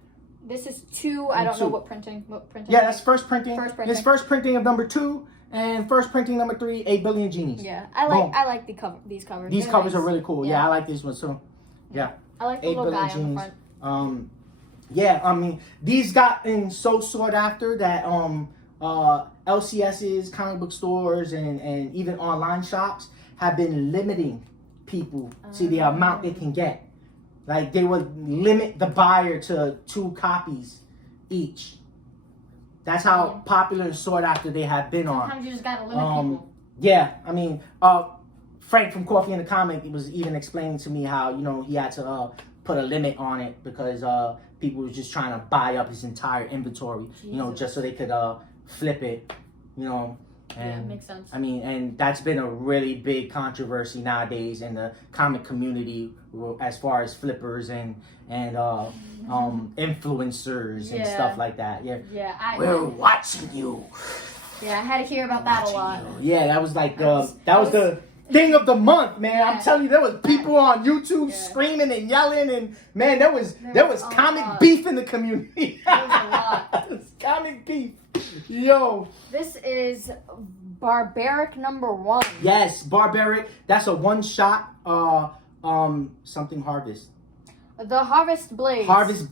This is 2. I don't know 2. what printing. Yeah, that's first printing. First printing. This first printing of number 2 and first printing number 3. 8 billion genies. Yeah, Boom. I like these covers. These They're covers nice. are really cool. Yeah, I like this one too. Yeah. I like the 8 little billion guy on the genies. front. Yeah, I mean, these gotten so sought after that LCS's, comic book stores, and even online shops have been limiting people to the amount they can get. Like, they would limit the buyer to 2 copies each. That's how popular and sought after they have been on. Sometimes you just gotta limit people. Yeah, I mean, Frank from Coffee and the Comic was even explaining to me how, he had to put a limit on it because people was just trying to buy up his entire inventory, Jesus. just so they could flip it, And, Yeah, makes sense. I mean, and that's been a really big controversy nowadays in the comic community as far as flippers and influencers and Yeah. stuff like that. Yeah, Yeah, we're watching you. Yeah, I had to hear about that a lot. Yeah, that was like That that was was- the thing of the month, man. Yeah. I'm telling you, there was people on YouTube Yeah. screaming and yelling, and man, there was was a comic lot. beef in the community. There was a lot. There was comic beef, yo. This is Barbaric number 1. Yes, Barbaric. That's a one shot. Something Harvest. The Harvest Blades. Harvest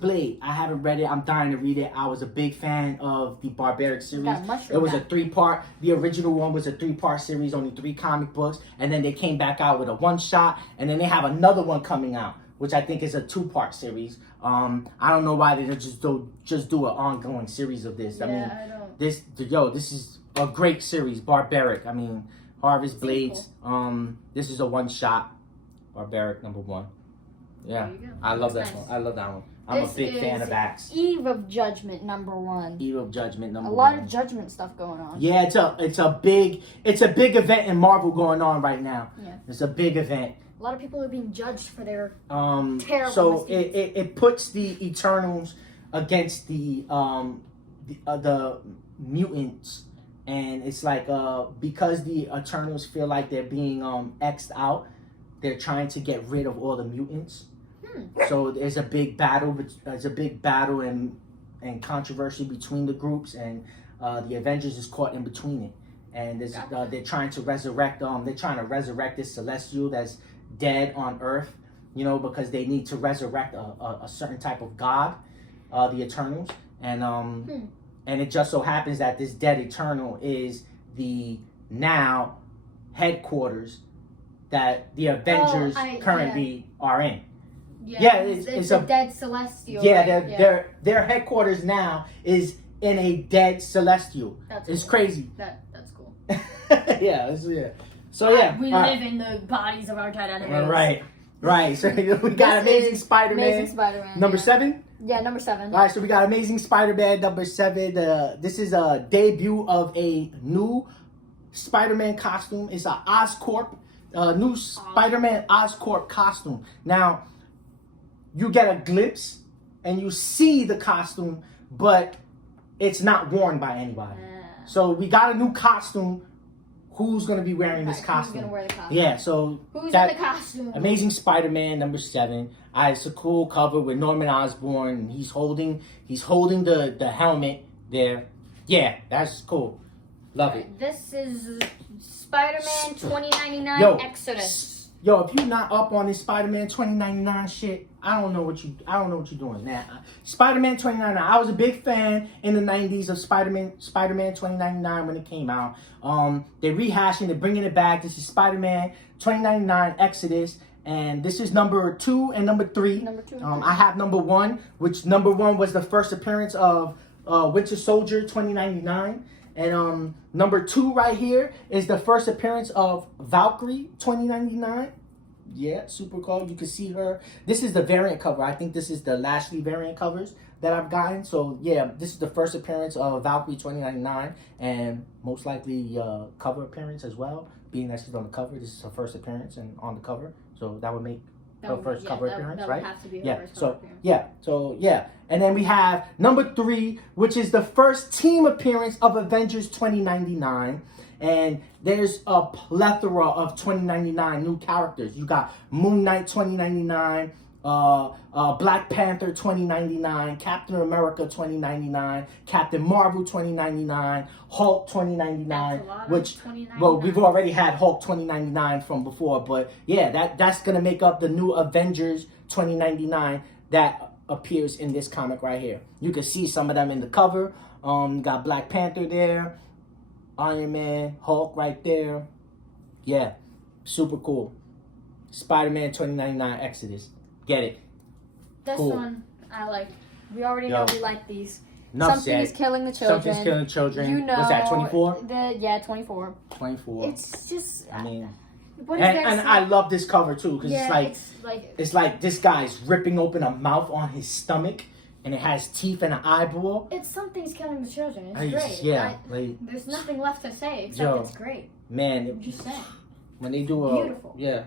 Blade. I haven't read it. I'm dying to read it. I was a big fan of the Barbaric series. got a mushroom It was a back. 3-part. The original one was a 3-part series, only 3 comic books, and then they came back out with a one shot, and then they have another one coming out, which I think is a 2-part series. I don't know why they just do an ongoing series of this. I mean, I don't. this is a great series, Barbaric. I mean, Harvest Blades. This is a one shot. Barbaric number 1. Yeah, There you go. I love That's that nice. one. I love that one. I'm This a big fan is of Axe. Eve of Judgment number 1. Eve of Judgment number A lot 1. of Judgment stuff going on. Yeah, it's a big event in Marvel going on right now. Yeah. It's a big event. A lot of people are being judged for their So Terrible it puts the Eternals against the mutants, and it's like because the Eternals feel like they're being X'd out, they're trying to get rid of all the mutants. So there's a big battle. And controversy between the groups, and the Avengers is caught in between it. And they're trying to resurrect. They're trying to resurrect this Celestial that's dead on Earth. You know, because they need to resurrect a certain type of god, the Eternals, and it just so happens that this dead Eternal is the now headquarters that the Avengers currently are in. Yeah, it's a dead Celestial. Yeah, right? Their headquarters now is in a dead Celestial. It's crazy. That's cool. yeah. So yeah, we live in the bodies of our dead enemies. Right. So we got Amazing Spider-Man. Amazing Spider-Man. Number 7? Yeah, number 7. All right, so we got Amazing Spider-Man number 7. This is a debut of a new Spider-Man costume. It's a Oscorp, new Spider-Man Oscorp costume. Now, you get a glimpse and you see the costume, but it's not worn by anybody. So we got a new costume. Who's going to be wearing this costume? Who's going to wear the costume? Yeah, so who's in the costume? Amazing Spider-Man number 7. It's a cool cover with Norman Osborn. He's holding the helmet there. Yeah, that's cool. Love it. This is Spider-Man 2099 Exodus. Yo, if you're not up on this Spider-Man 2099 shit, I don't know what you're doing now. Spider-Man 2099. I was a big fan in the 90s of Spider-Man 2099 when it came out. They're rehashing, they're bringing it back. This is Spider-Man 2099 Exodus, and this is number 2 and number 3. Number 2. I have number 1, which number 1 was the first appearance of Winter Soldier 2099. And number 2 right here is the first appearance of Valkyrie 2099. Yeah, super cool. You can see her. This is the variant cover. I think this is the Lashley variant covers that I've gotten. So yeah, this is the first appearance of Valkyrie 2099, and most likely cover appearance as well. Being that she's on the cover, this is her first appearance and on the cover. So that would make her first cover appearance, that right? Would have to be her first cover appearance. Yeah. And then we have number 3, which is the first team appearance of Avengers 2099. And there's a plethora of 2099 new characters. You got Moon Knight 2099, Black Panther 2099, Captain America 2099, Captain Marvel 2099, Hulk 2099, which, well, we've already had Hulk 2099 from before, but yeah, that's gonna make up the new Avengers 2099 that appears in this comic right here. You can see some of them in the cover. Got Black Panther there, Iron Man, Hulk right there. Yeah, super cool. Spider-Man 2099 Exodus. Get it. This one I like. We already know we like these. Enough Something's said. killing the children. Something's killing the children. You know. What's that, 24? 24. 24. It's just... I mean... What is there and I love this cover too, because it's like this guy's ripping open a mouth on his stomach, and it has teeth and an eyeball. It's Something's Killing the Children. It's great. Yeah. There's nothing left to say except it's great. Man. I'm just saying. When they do a... Beautiful. Yeah.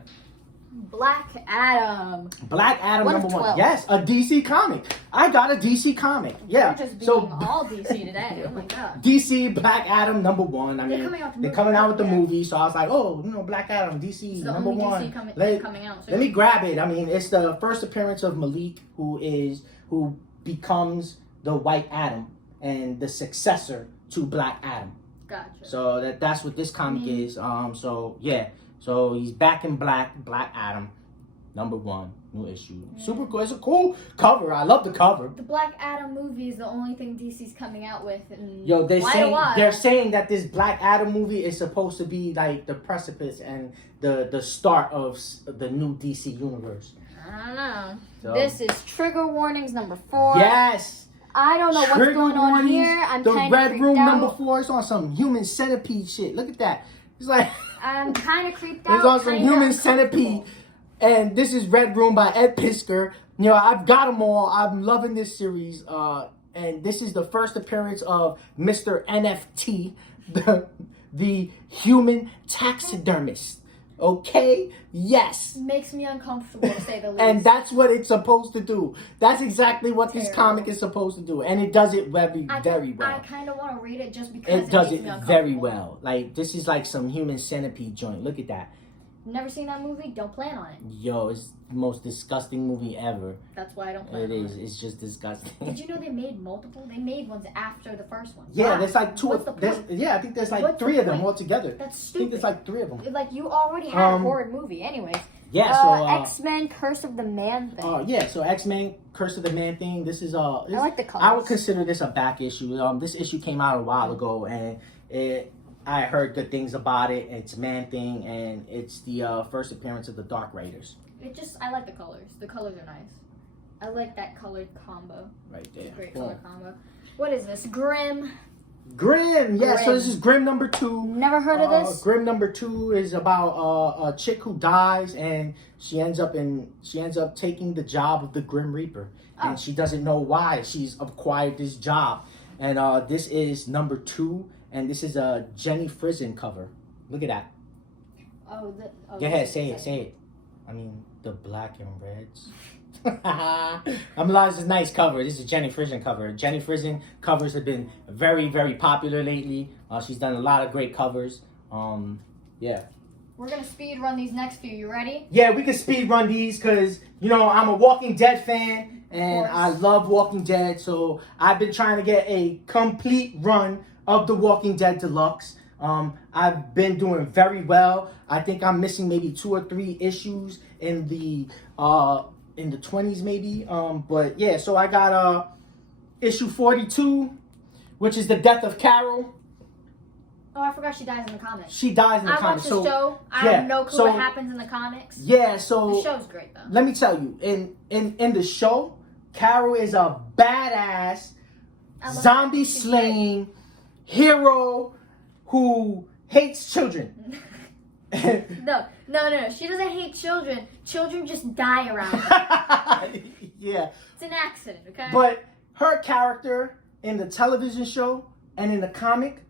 Black Adam. Black Adam One number of 1. 12. Yes, a DC comic. I got a DC comic. Yeah. We're just being all DC today. Oh my god. DC Black Adam number 1. I mean, they're coming out with the movie, so I was like, oh, Black Adam, DC number 1. Coming out. Let me grab it. I mean, it's the first appearance of Malik, who becomes the White Adam and the successor to Black Adam. Gotcha. So that's what this comic is. So yeah. So he's back in Black Adam, number 1, new issue. Super cool. It's a cool cover. I love the cover. The Black Adam movie is the only thing DC's coming out with. They're saying that this Black Adam movie is supposed to be like the precipice and the start of the new DC universe. I don't know. So, this is Trigger Warnings number 4. Yes. I don't know what's going on here. I'm kind of The Red Room number 4 is on some Human Centipede shit. Look at that. It's like... I'm kind of creeped out. It's on some Human Centipede. And this is Red Room by Ed Piskor. You know, I've got them all. I'm loving this series. And this is the first appearance of Mr. NFT, the human taxidermist. Okay? Yes. Makes me uncomfortable to say the least. And that's what it's supposed to do. That's exactly what this Terrible. comic is supposed to do. And it does it very I well. kind of want to read it just because It does makes it me uncomfortable. very well. Like, this is like some human centipede joint. Look at that. Never seen that movie? Don't plan on it. Yo, it's the most disgusting movie ever. That's why I don't plan It on is. it. It's just disgusting. Did you know they made multiple? They made ones after the first one. Yeah, Why? there's like two. What's the There's, point? yeah, I think there's like What's the 3 of them point? altogether. That's I think stupid. there's like 3 of them. Like, you already had a Um, horror movie. Anyways. Yeah, so X-Men Curse of the Man thing. yeah, so X-Men Curse of the Man thing. This is I like the colors. I would consider this a back issue. This issue came out a while ago, and I heard good things about it. It's Man Thing, and it's the first appearance of the Dark Raiders. I like the colors. The colors are nice. I like that colored combo. Right there. Great Boom. color combo. What is this? Grimm. Grimm, yeah. So Grimm. this is Grimm number 2. Never heard of this. Grimm number 2 is about a chick who dies, and she ends up taking the job of the Grim Reaper, Oh. and she doesn't know why she's acquired this job. And this is number 2, and this is a Jenny Frison cover. Look at that. Oh, Go ahead, say it. I mean, the black and reds. I'm lying, this is a nice cover. This is Jenny Frison cover. Jenny Frison covers have been very, very popular lately. She's done a lot of great covers. Yeah. We're gonna speed run these next few. You ready? Yeah, we can speed run these because, I'm a Walking Dead fan and I love Walking Dead. So I've been trying to get a complete run of The Walking Dead Deluxe. I've been doing very well. I think I'm missing maybe 2 or 3 issues in the 20s maybe. But yeah, so I got issue 42, which is the death of Carol. Oh, I forgot she dies in the comics. She dies in the I comics. watched the show. I yeah, have no clue so- what happens in the comics. Yeah, so The show's great though. let me tell you, in the show, Carol is a badass I love zombie her. She's slaying hero who hates children. great. No. She doesn't hate children. Children just die around her. Yeah, It's an accident, okay? but her character in the television show and in the comic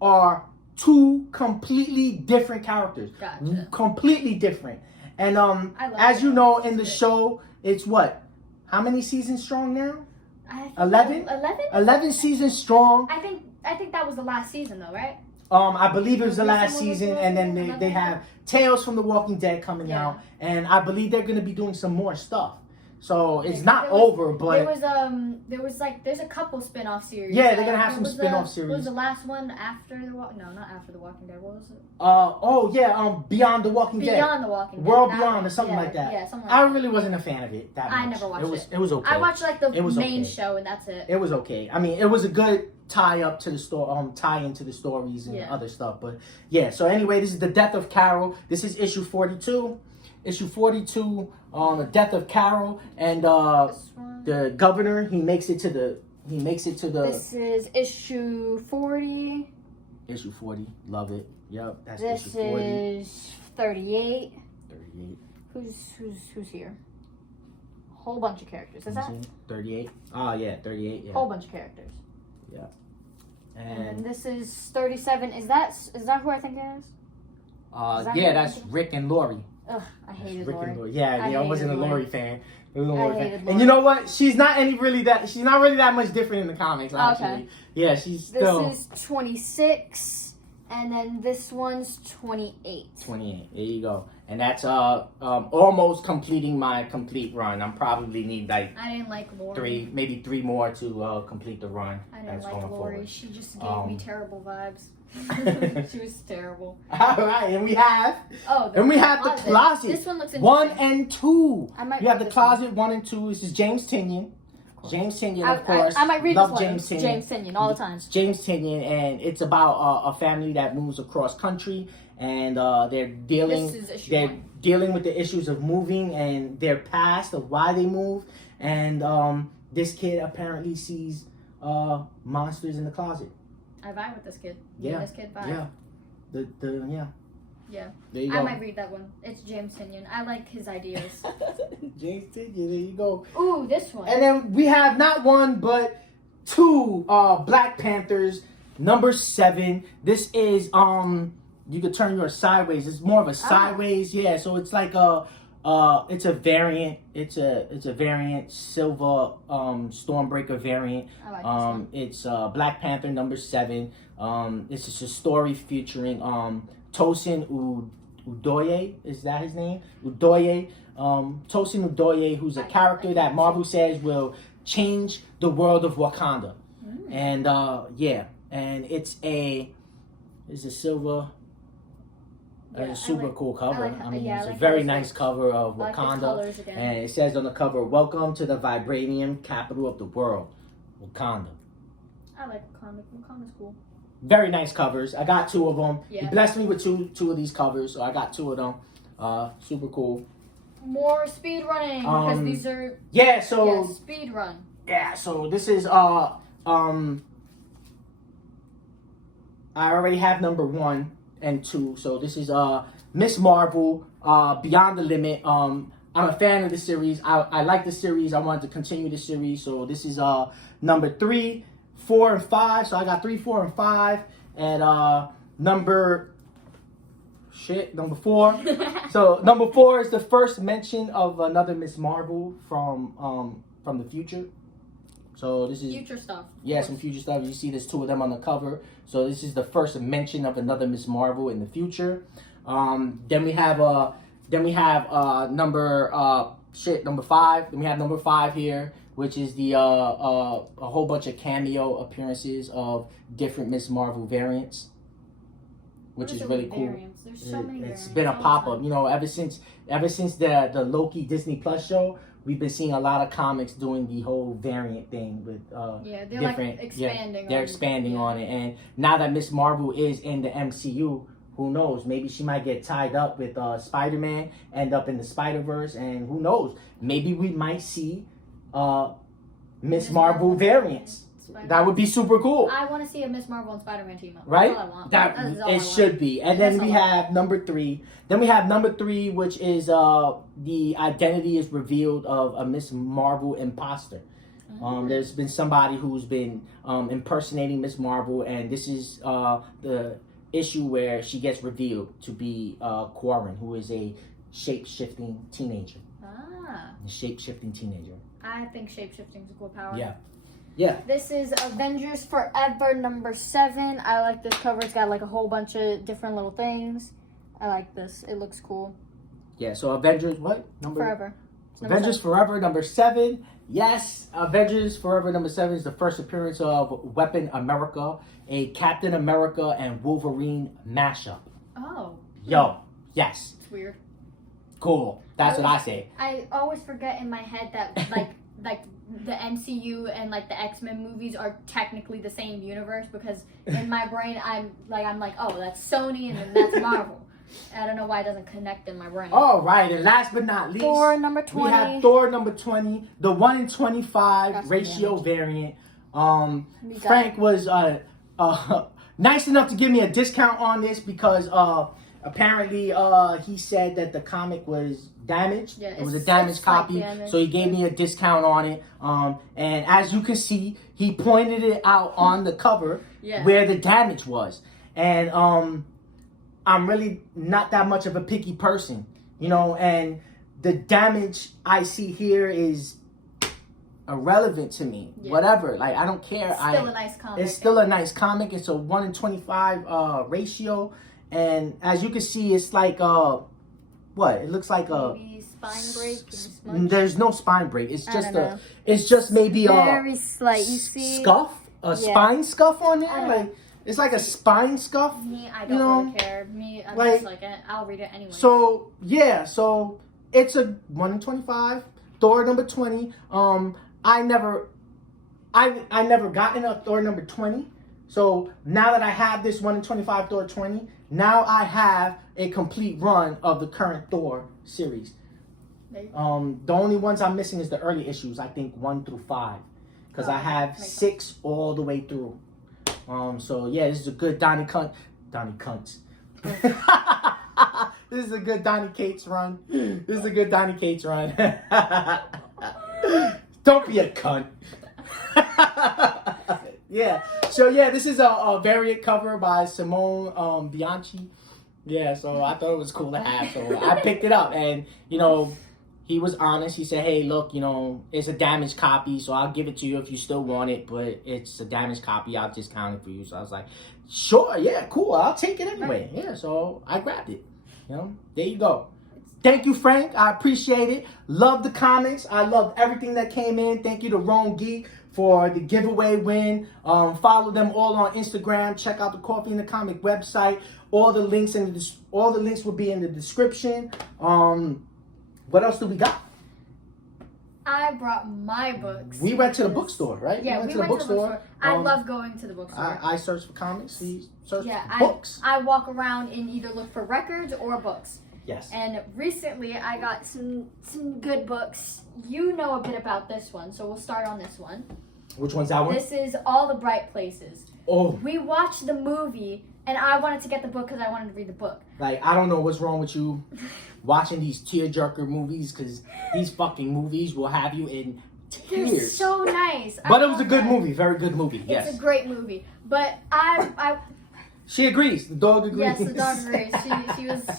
are 2 completely different characters. Gotcha. Completely different. And love as you that. know, in the It's good. show, it's what? How many seasons strong now? I think 11? 11? 11 seasons strong. I think that was the last season though, right? I believe it was the last Someone was season, doing and then it? they have Tales from the Walking Dead coming Yeah. out, and I believe they're gonna be doing some more stuff. So it's Yeah, not there was- over, but there's a couple spin-off series. Yeah, they're gonna have some There was spin-off What series. was the last one after the No, not after the Walking Dead. What was it? Beyond the Walking Dead, Beyond the Walking Dead. World That Beyond, one. or something Yeah, like that. Yeah, something like I that. really wasn't a fan of it that much. I never watched it. It was okay. I watched like the It was main okay. show and that's it. It was okay. I mean, it was a good tie up to the story, tie into the stories and Yeah. other stuff. But yeah, so anyway, this is the death of Carol. This is issue 42. Issue 42 on the death of Carol, and This one. the governor he makes it to the This is issue 40. issue 40. Love it. Yep, that's This issue 40. is 38. 38. Who's here? Whole bunch of characters. Is that? 38. Oh yeah, 38. Yeah. Whole bunch of characters. And And this is 37. Is that who I think it is? Is that yeah, who that's it is? Rick and Lori. Ugh, I That's hated Rick Lori. and Lori. Yeah, I I wasn't a hated Lori Lori. fan. hated And Lori. you know what? She's not really that much different in the comics. Actually, Okay. yeah, she's This still is 26, and then this one's 28. 28. There you go. And that's almost completing my complete run. I'm probably need like I didn't like Lori. maybe 3 more to complete the run. I didn't that's like going Lori. forward. She just gave me terrible vibes. She was terrible. All right, and we have Oh, the closet. This one looks interesting. 1 and 2. I might You have read the this one. closet 1 and 2. This is James Tynion. James Tynion, of course. I might read Love this one. James Tynion. James Tynion all the time. James Tynion, and it's about a family that moves across country, and they're dealing This is issue they're 1. dealing with the issues of moving and their past of why they moved, and this kid apparently sees monsters in the closet. I vibe with this kid. Yeah. This kid vibe. Yeah, yeah. Yeah. There you I go. might read that one. It's James Tynion. I like his ideas. James Tynion. There you go. Ooh, this one. And then we have not 1 but 2 Black Panthers, number 7. This is you could turn yours sideways. It's more of a sideways, yeah. So it's like it's a variant. It's a variant silver Stormbreaker variant. I like this one. It's Black Panther #7. It's just a story featuring Tosin Udoye. Is that his name? Udoye. Tosin Udoye, who's a character that Marvel says will change the world of Wakanda. And yeah, and it's a silver. Yeah, It's a super cool cover. I mean, it's a like very those nice looks. cover of I like its Wakanda. colors again. And it says on the cover, "Welcome to the vibranium capital of the world, Wakanda." I like Wakanda. Wakanda's cool. Very nice covers. I got 2 of them. Yeah. He blessed me with two of these covers, so I got 2 of them. Super cool. More speed running because these are Yeah, so speed run. yeah, so this is I already have number 1 and 2. So this is Miss Marvel, Beyond the Limit. I'm a fan of the series. I like the series. I wanted to continue the series. So this is number 3, 4, and 5. So I got 3, 4, and 5. And number 4. So number 4 is the first mention of another Miss Marvel from the future. So this is Future stuff. yeah, some future stuff. You see there's 2 of them on the cover. So this is the first mention of another Miss Marvel in the future. Then we have number 5. Then we have number 5 here, which is the a whole bunch of cameo appearances of different Miss Marvel variants, which is really cool. Variants? There's so many variants. It's been a pop-up, you know, ever since the Loki Disney Plus show. We've been seeing a lot of comics doing the whole variant thing with Yeah, they're different. like expanding. They're expanding on it, and now that Miss Marvel is in the MCU, who knows? Maybe she might get tied up with Spider-Man, end up in the Spider-Verse, and who knows? Maybe we might see Miss Marvel variants. That would be super cool. I want to see a Miss Marvel and Spider-Man team up. Right? That's all I want. That That is all it I want. should be. And then we have number 3. Then we have number 3, which is the identity is revealed of a Miss Marvel imposter. There's been somebody who's been impersonating Miss Marvel, and this is the issue where she gets revealed to be Quarren, who is a shape-shifting teenager. A shape-shifting teenager. I think shape-shifting is a cool power. Yeah. Yeah. This is Avengers Forever number 7. I like this cover. It's got like a whole bunch of different little things. I like this. It looks cool. Yeah, so Avengers, what? Number? Forever. It's number Avengers 7. Forever number 7. Yes, Avengers Forever number 7 is the first appearance of Weapon America, a Captain America and Wolverine mashup. Oh. Yo, yes. It's weird. Cool. That's what I say. I always forget in my head that like the MCU and like the X-Men movies are technically the same universe, because in my brain I'm like, oh, that's Sony and then that's Marvel. I don't know why it doesn't connect in my brain. All right, and last but not least, Thor number 20. we have Thor number 20, the 1 in 25 That's ratio damage. variant. We got Frank was nice enough to give me a discount on this because apparently he said that the comic was damaged. Yeah, it was a it's damaged slight copy, damage. so he gave me a discount on it. And as you can see, he pointed it out on the cover Yeah. where the damage was. And I'm really not that much of a picky person, you know, and the damage I see here is irrelevant to me. Yeah. Whatever, like I don't care. It's still a nice comic. It's still a nice comic. It's a 1 in 25 ratio, and as you can see, it's like what? It looks like a maybe spine break. and smudge. there's no spine break. It's I just don't a. know. It's just maybe Very slight. You see? scuff, a spine scuff on I there. don't know. Like it's like a spine scuff. Me, I You don't know, really care. Me, I'm like- just like, I'll read it anyway. So yeah, so it's a 1 in 25. Thor number 20. I never gotten a Thor number 20. So now that I have this 1 in 25 Thor 20, now I have a complete run of the current Thor series. There you go. The only ones I'm missing is the early issues. I think 1 through 5, because I have makes sense. 6 all the way through. So yeah, this is a good Donnie Cunts. This is a good Donnie Cates run. This is a good Donnie Cates run. Don't be a cunt. Yeah. So yeah, this is a variant cover by Simone Bianchi. Yeah, so I thought it was cool to have. So I picked it up, and you know, he was honest. He said, "Hey, look, you know, it's a damaged copy, so I'll give it to you if you still want it, but it's a damaged copy. I'll discount it for you." So I was like, "Sure, yeah, cool. I'll take it anyway." Yeah, so I grabbed it. You know, there you go. Thank you, Frank. I appreciate it. Love the comments. I loved everything that came in. Thank you to Rome Geek for the giveaway win. Follow them all on Instagram. Check out the Coffee and the Comic website. All the links will be in the description. What else do we got? I brought my books. We went to the bookstore, right? Yeah, we went to the bookstore. I love going to the bookstore. I search for comics. He search for I, books. I walk around and either look for records or books. Yes. And recently I got some good books. You know a bit about this one, so we'll start on this one. Which one's that one? This is All the Bright Places. Oh. We watched the movie, and I wanted to get the book because I wanted to read the book. Like, I don't know what's wrong with you watching these tearjerker movies, because these fucking movies will have you in tears. They're so nice. But it was a good movie. Very good movie. Yes. It's a great movie. But She agrees. The dog agrees. Yes, the dog agrees.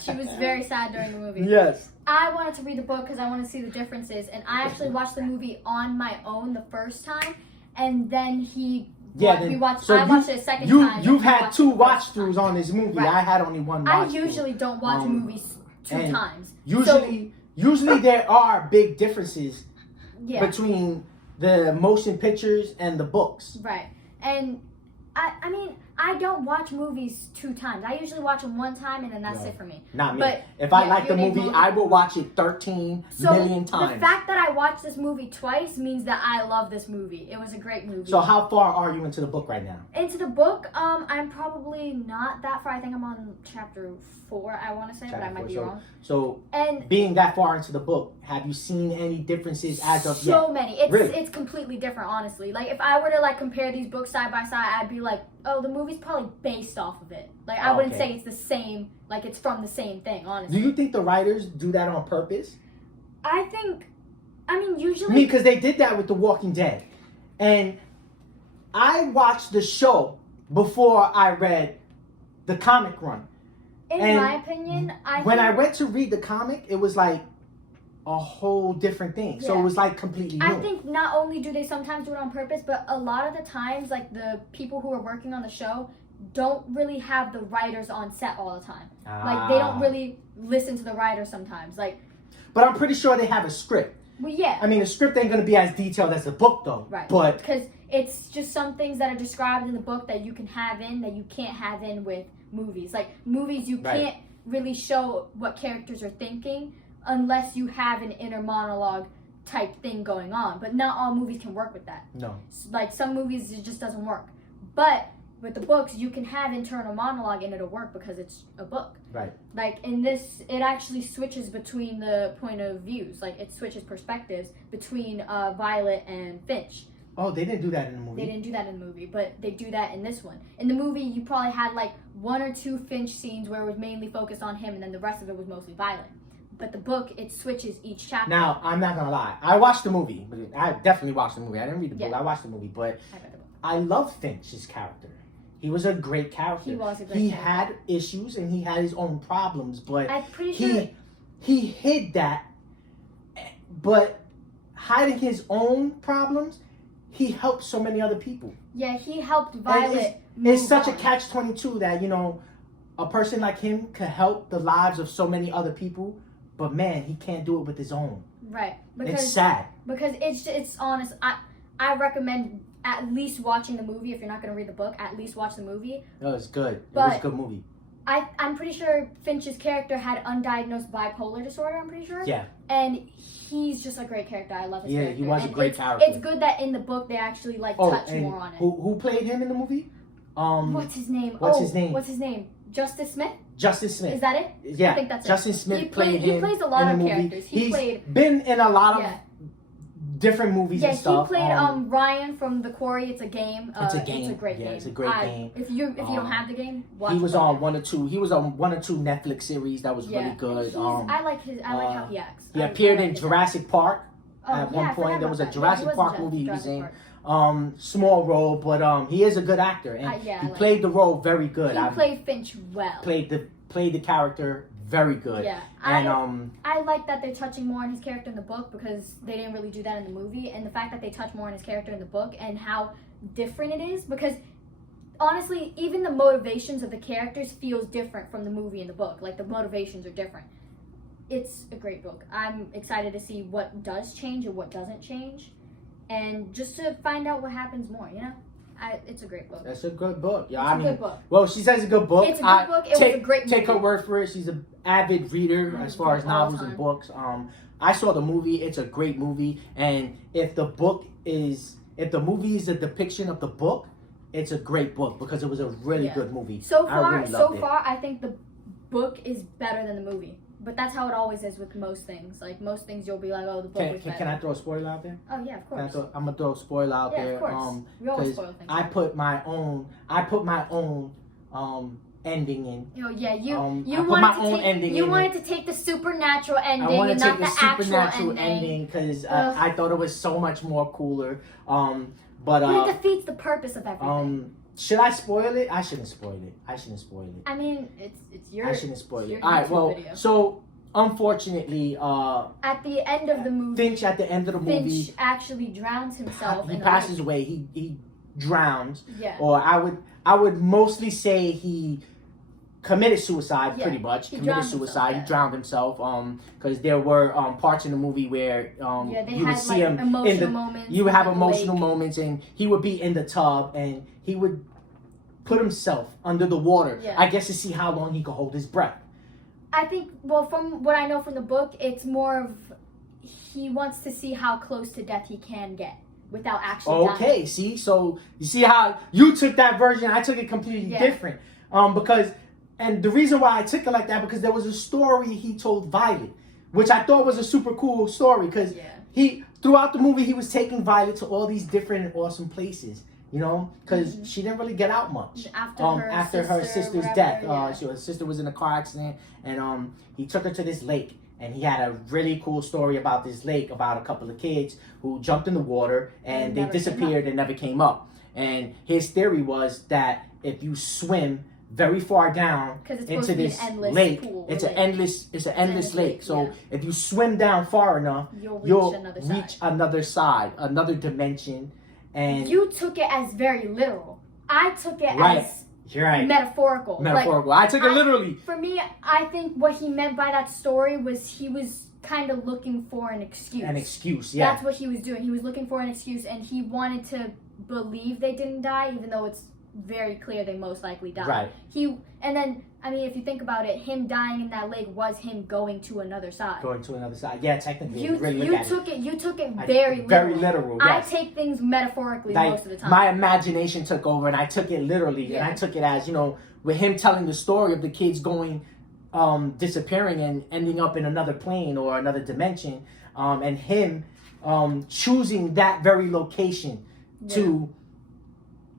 She was very sad during the movie. Yes. I wanted to read the book because I want to see the differences, and I actually watched the movie on my own the first time, and then I watched it a second time. You've had two watch throughs on this movie. Right. I had only one watch I usually don't watch movies two times. Usually there are big differences between the motion pictures and the books. Right. And I mean, I don't watch movies two times. I usually watch them one time, and then that's it for me. Not me. But if I like the movie, I will watch it 13 million times. The fact that I watched this movie twice means that I love this movie. It was a great movie. So how far are you into the book right now? Into the book, I'm probably not that far. I think I'm on chapter 4, I want to say, but I might be wrong. So, being that far into the book, have you seen any differences as of yet? So many. It's completely different, honestly. Like, if I were to, compare these books side by side, I'd be like, oh, the movie's probably based off of it. Like, I wouldn't say it's the same, like, it's from the same thing, honestly. Do you think the writers do that on purpose? I mean, usually... because they did that with The Walking Dead. And I watched the show before I read the comic run. In my opinion, when I went to read the comic, it was like a whole different thing. Yeah. So it was like completely new. I think not only do they sometimes do it on purpose, but a lot of the times, like, the people who are working on the show don't really have the writers on set all the time. Like, they don't really listen to the writers sometimes. Like, but I'm pretty sure they have a script. Well, yeah. I mean, the script ain't going to be as detailed as the book, though. Right. But because it's just some things that are described in the book that you can have in that you can't have in with movies. Like, movies, you can't really show what characters are thinking unless you have an inner monologue type thing going on. But not all movies can work with that. No. Like, some movies, it just doesn't work. But with the books, you can have internal monologue and it'll work because it's a book. Right. Like, in this, it actually switches between the point of views. Like, it switches perspectives between Violet and Finch. Oh, they didn't do that in the movie. They didn't do that in the movie, but they do that in this one. In the movie, you probably had, like, 1 or 2 Finch scenes where it was mainly focused on him, and then the rest of it was mostly Violet. But the book, it switches each chapter. Now, I'm not going to lie. I watched the movie. I definitely watched the movie. I didn't read the book. I watched the movie. But I love Finch's character. He was a great character. He was a great character. He had issues, and he had his own problems, but I'm pretty sure he hid that. But hiding his own problems, he helped so many other people. Yeah, he helped Violet. It's such a catch-22 that, you know, a person like him could help the lives of so many other people, but man, he can't do it with his own. Right. It's sad. Because it's honest. I recommend at least watching the movie. If you're not going to read the book, at least watch the movie. No, it's good. It was a good movie. I'm pretty sure Finch's character had undiagnosed bipolar disorder, I'm pretty sure. Yeah. And he's just a great character. I love his character. Yeah, he was a great character. It's good that in the book they actually touch more on it. Who played him in the movie? What's his name? What's his name? Justice Smith? Justice Smith. Is that it? Yeah. I think that's Justice Smith played him. He plays a lot in of the movie. characters. He's been in a lot of different movies and stuff. Yeah, he played Ryan from The Quarry. It's a game. It's a game. It's a great game. It's a great game. If you don't have the game, watch it. He was on one or two Netflix series that was really good. I like how he acts. He appeared in Jurassic Park at one point. There was a Jurassic Park movie he was in. small role, but he is a good actor, and yeah, he like played the role very good. He played Finch well. Played the character very good. Yeah, and I like that they're touching more on his character in the book because they didn't really do that in the movie, and the fact that they touch more on his character in the book and how different it is, because honestly, even the motivations of the characters feels different from the movie and the book. Like, the motivations are different. It's a great book. I'm excited to see what does change and what doesn't change, and just to find out what happens more, you know? It's a great book. It's a good book. Yeah, I mean, good book. Well, she says it's a good book. It's a good book. It was a great movie. Take her word for it. She's an avid reader as far as novels and books. I saw the movie. It's a great movie. And if the movie is a depiction of the book, it's a great book because it was a really good movie. So far, I think the book is better than the movie. But that's how it always is with most things. Like, most things you'll be like, oh, the book was better. Can I throw a spoiler out there? Oh, yeah, of course. I'm going to throw a spoiler out there. Yeah, of course. We always spoil things. I put my own ending in. Oh, yeah, you wanted to take the supernatural ending and not the actual ending. Because I thought it was so much more cooler. But it defeats the purpose of everything. Should I spoil it? I shouldn't spoil it. I mean, it's your. I shouldn't spoil it. Your All right. Well, video. so unfortunately, at the end of the movie, Finch Finch actually drowns himself. He passes away. He drowns. Yeah. Or I would mostly say he committed suicide. Pretty much he committed suicide. He drowned himself. Because there were parts in the movie where you would see him in the moments. You would have emotional moments, and he would be in the tub, and he would put himself under the water. Yeah. I guess to see how long he could hold his breath. I think, well, from what I know from the book, it's more of he wants to see how close to death he can get without actually dying. See, so you see how you took that version, I took it completely different. And the reason why I took it like that, because there was a story he told Violet, which I thought was a super cool story, because he, throughout the movie, he was taking Violet to all these different and awesome places. You know, because she didn't really get out much after her sister's death. Her sister was in a car accident, and he took her to this lake, and he had a really cool story about this lake, about a couple of kids who jumped in the water and they disappeared and never came up. And his theory was that if you swim very far down into this lake, it's an endless lake. So if you swim down far enough, you'll reach another side, another dimension. And you took it as very literal. I took it as metaphorical. I took it literally. For me, I think what he meant by that story was he was kind of looking for an excuse. An excuse, yeah. That's what he was doing. He was looking for an excuse, and he wanted to believe they didn't die, even though it's very clear they most likely died. Right. And then, I mean, if you think about it, him dying in that lake was him going to another side. Yeah, technically. You took it very literal. Very literal, yes. I take things metaphorically most of the time. My imagination took over, and I took it literally. And I took it as, with him telling the story of the kids going, disappearing and ending up in another plane or another dimension, and him choosing that very location to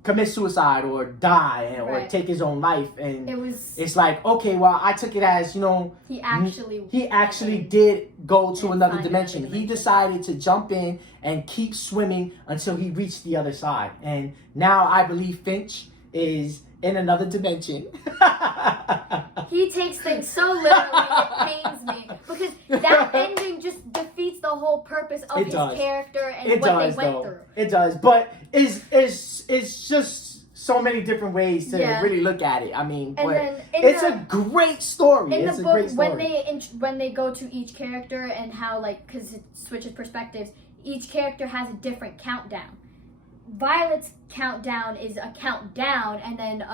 commit suicide or die or take his own life. And it's like, okay, well, I took it as, he actually did go to another dimension. He decided to jump in and keep swimming until he reached the other side. And now I believe Finch is in another dimension. He takes things so literally, it pains me. Because that ending just defeats the whole purpose of his character and what they went through. It does, but it's just so many different ways to really look at it. I mean, it's a great story. In the book, when they go to each character and how, because it switches perspectives, each character has a different countdown. Violet's countdown is a countdown, and then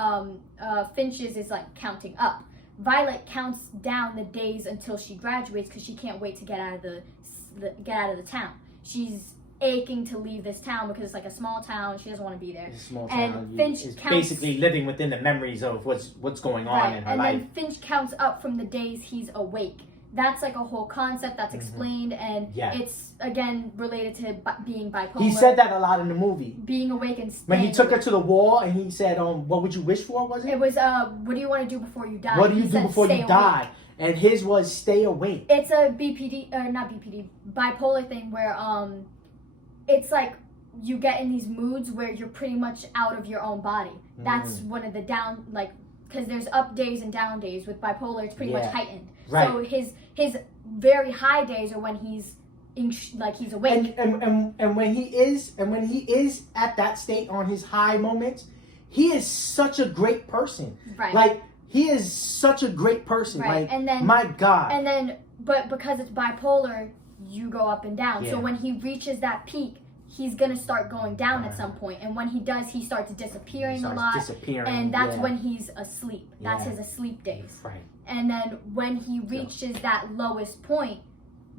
Finch's is counting up. Violet counts down the days until she graduates because she can't wait to get out of the town. She's aching to leave this town because it's a small town. She doesn't want to be there. It's a small town. And Finch is basically living within the memories of what's going on in her life. And then Finch counts up from the days he's awake. That's a whole concept that's explained, and it's again related to being bipolar. He said that a lot in the movie. Being awake and when he took her to the wall and he said, "What would you wish for?" Was it? It was, "What do you want to do before you die?" What do you do before you die? And his was stay awake. It's a BPD, not BPD, bipolar thing where it's you get in these moods where you're pretty much out of your own body. That's one of the down, like, because there's up days and down days. With bipolar, it's pretty much heightened. Right. So his very high days are when he's he's awake. And when he is at that state on his high moments, he is such a great person. Right. Like, he is such a great person. Right. Like, And then, my God. And then, but because it's bipolar, you go up and down. Yeah. So when he reaches that peak, he's gonna start going down at some point. And when he does, he starts disappearing a lot. And that's when he's asleep. That's his asleep days. Right. And then when he reaches that lowest point,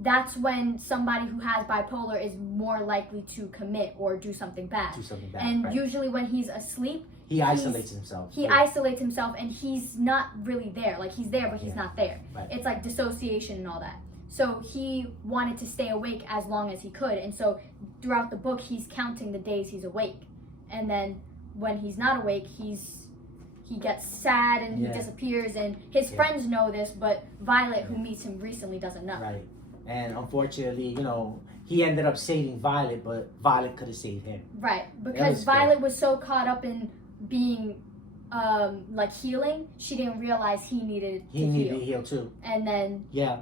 that's when somebody who has bipolar is more likely to commit or do something bad. And usually when he's asleep, he isolates himself. He isolates himself, and he's not really there. Like, he's there, but he's not there. Right. It's like dissociation and all that. So he wanted to stay awake as long as he could. And so throughout the book, he's counting the days he's awake. And then when he's not awake, he gets sad and he disappears. And his friends know this, but Violet, who meets him recently, doesn't know. Right. And unfortunately, you know, he ended up saving Violet, but Violet could have saved him. Right. Because Violet was so caught up in being like healing, she didn't realize he needed to heal too. And then yeah.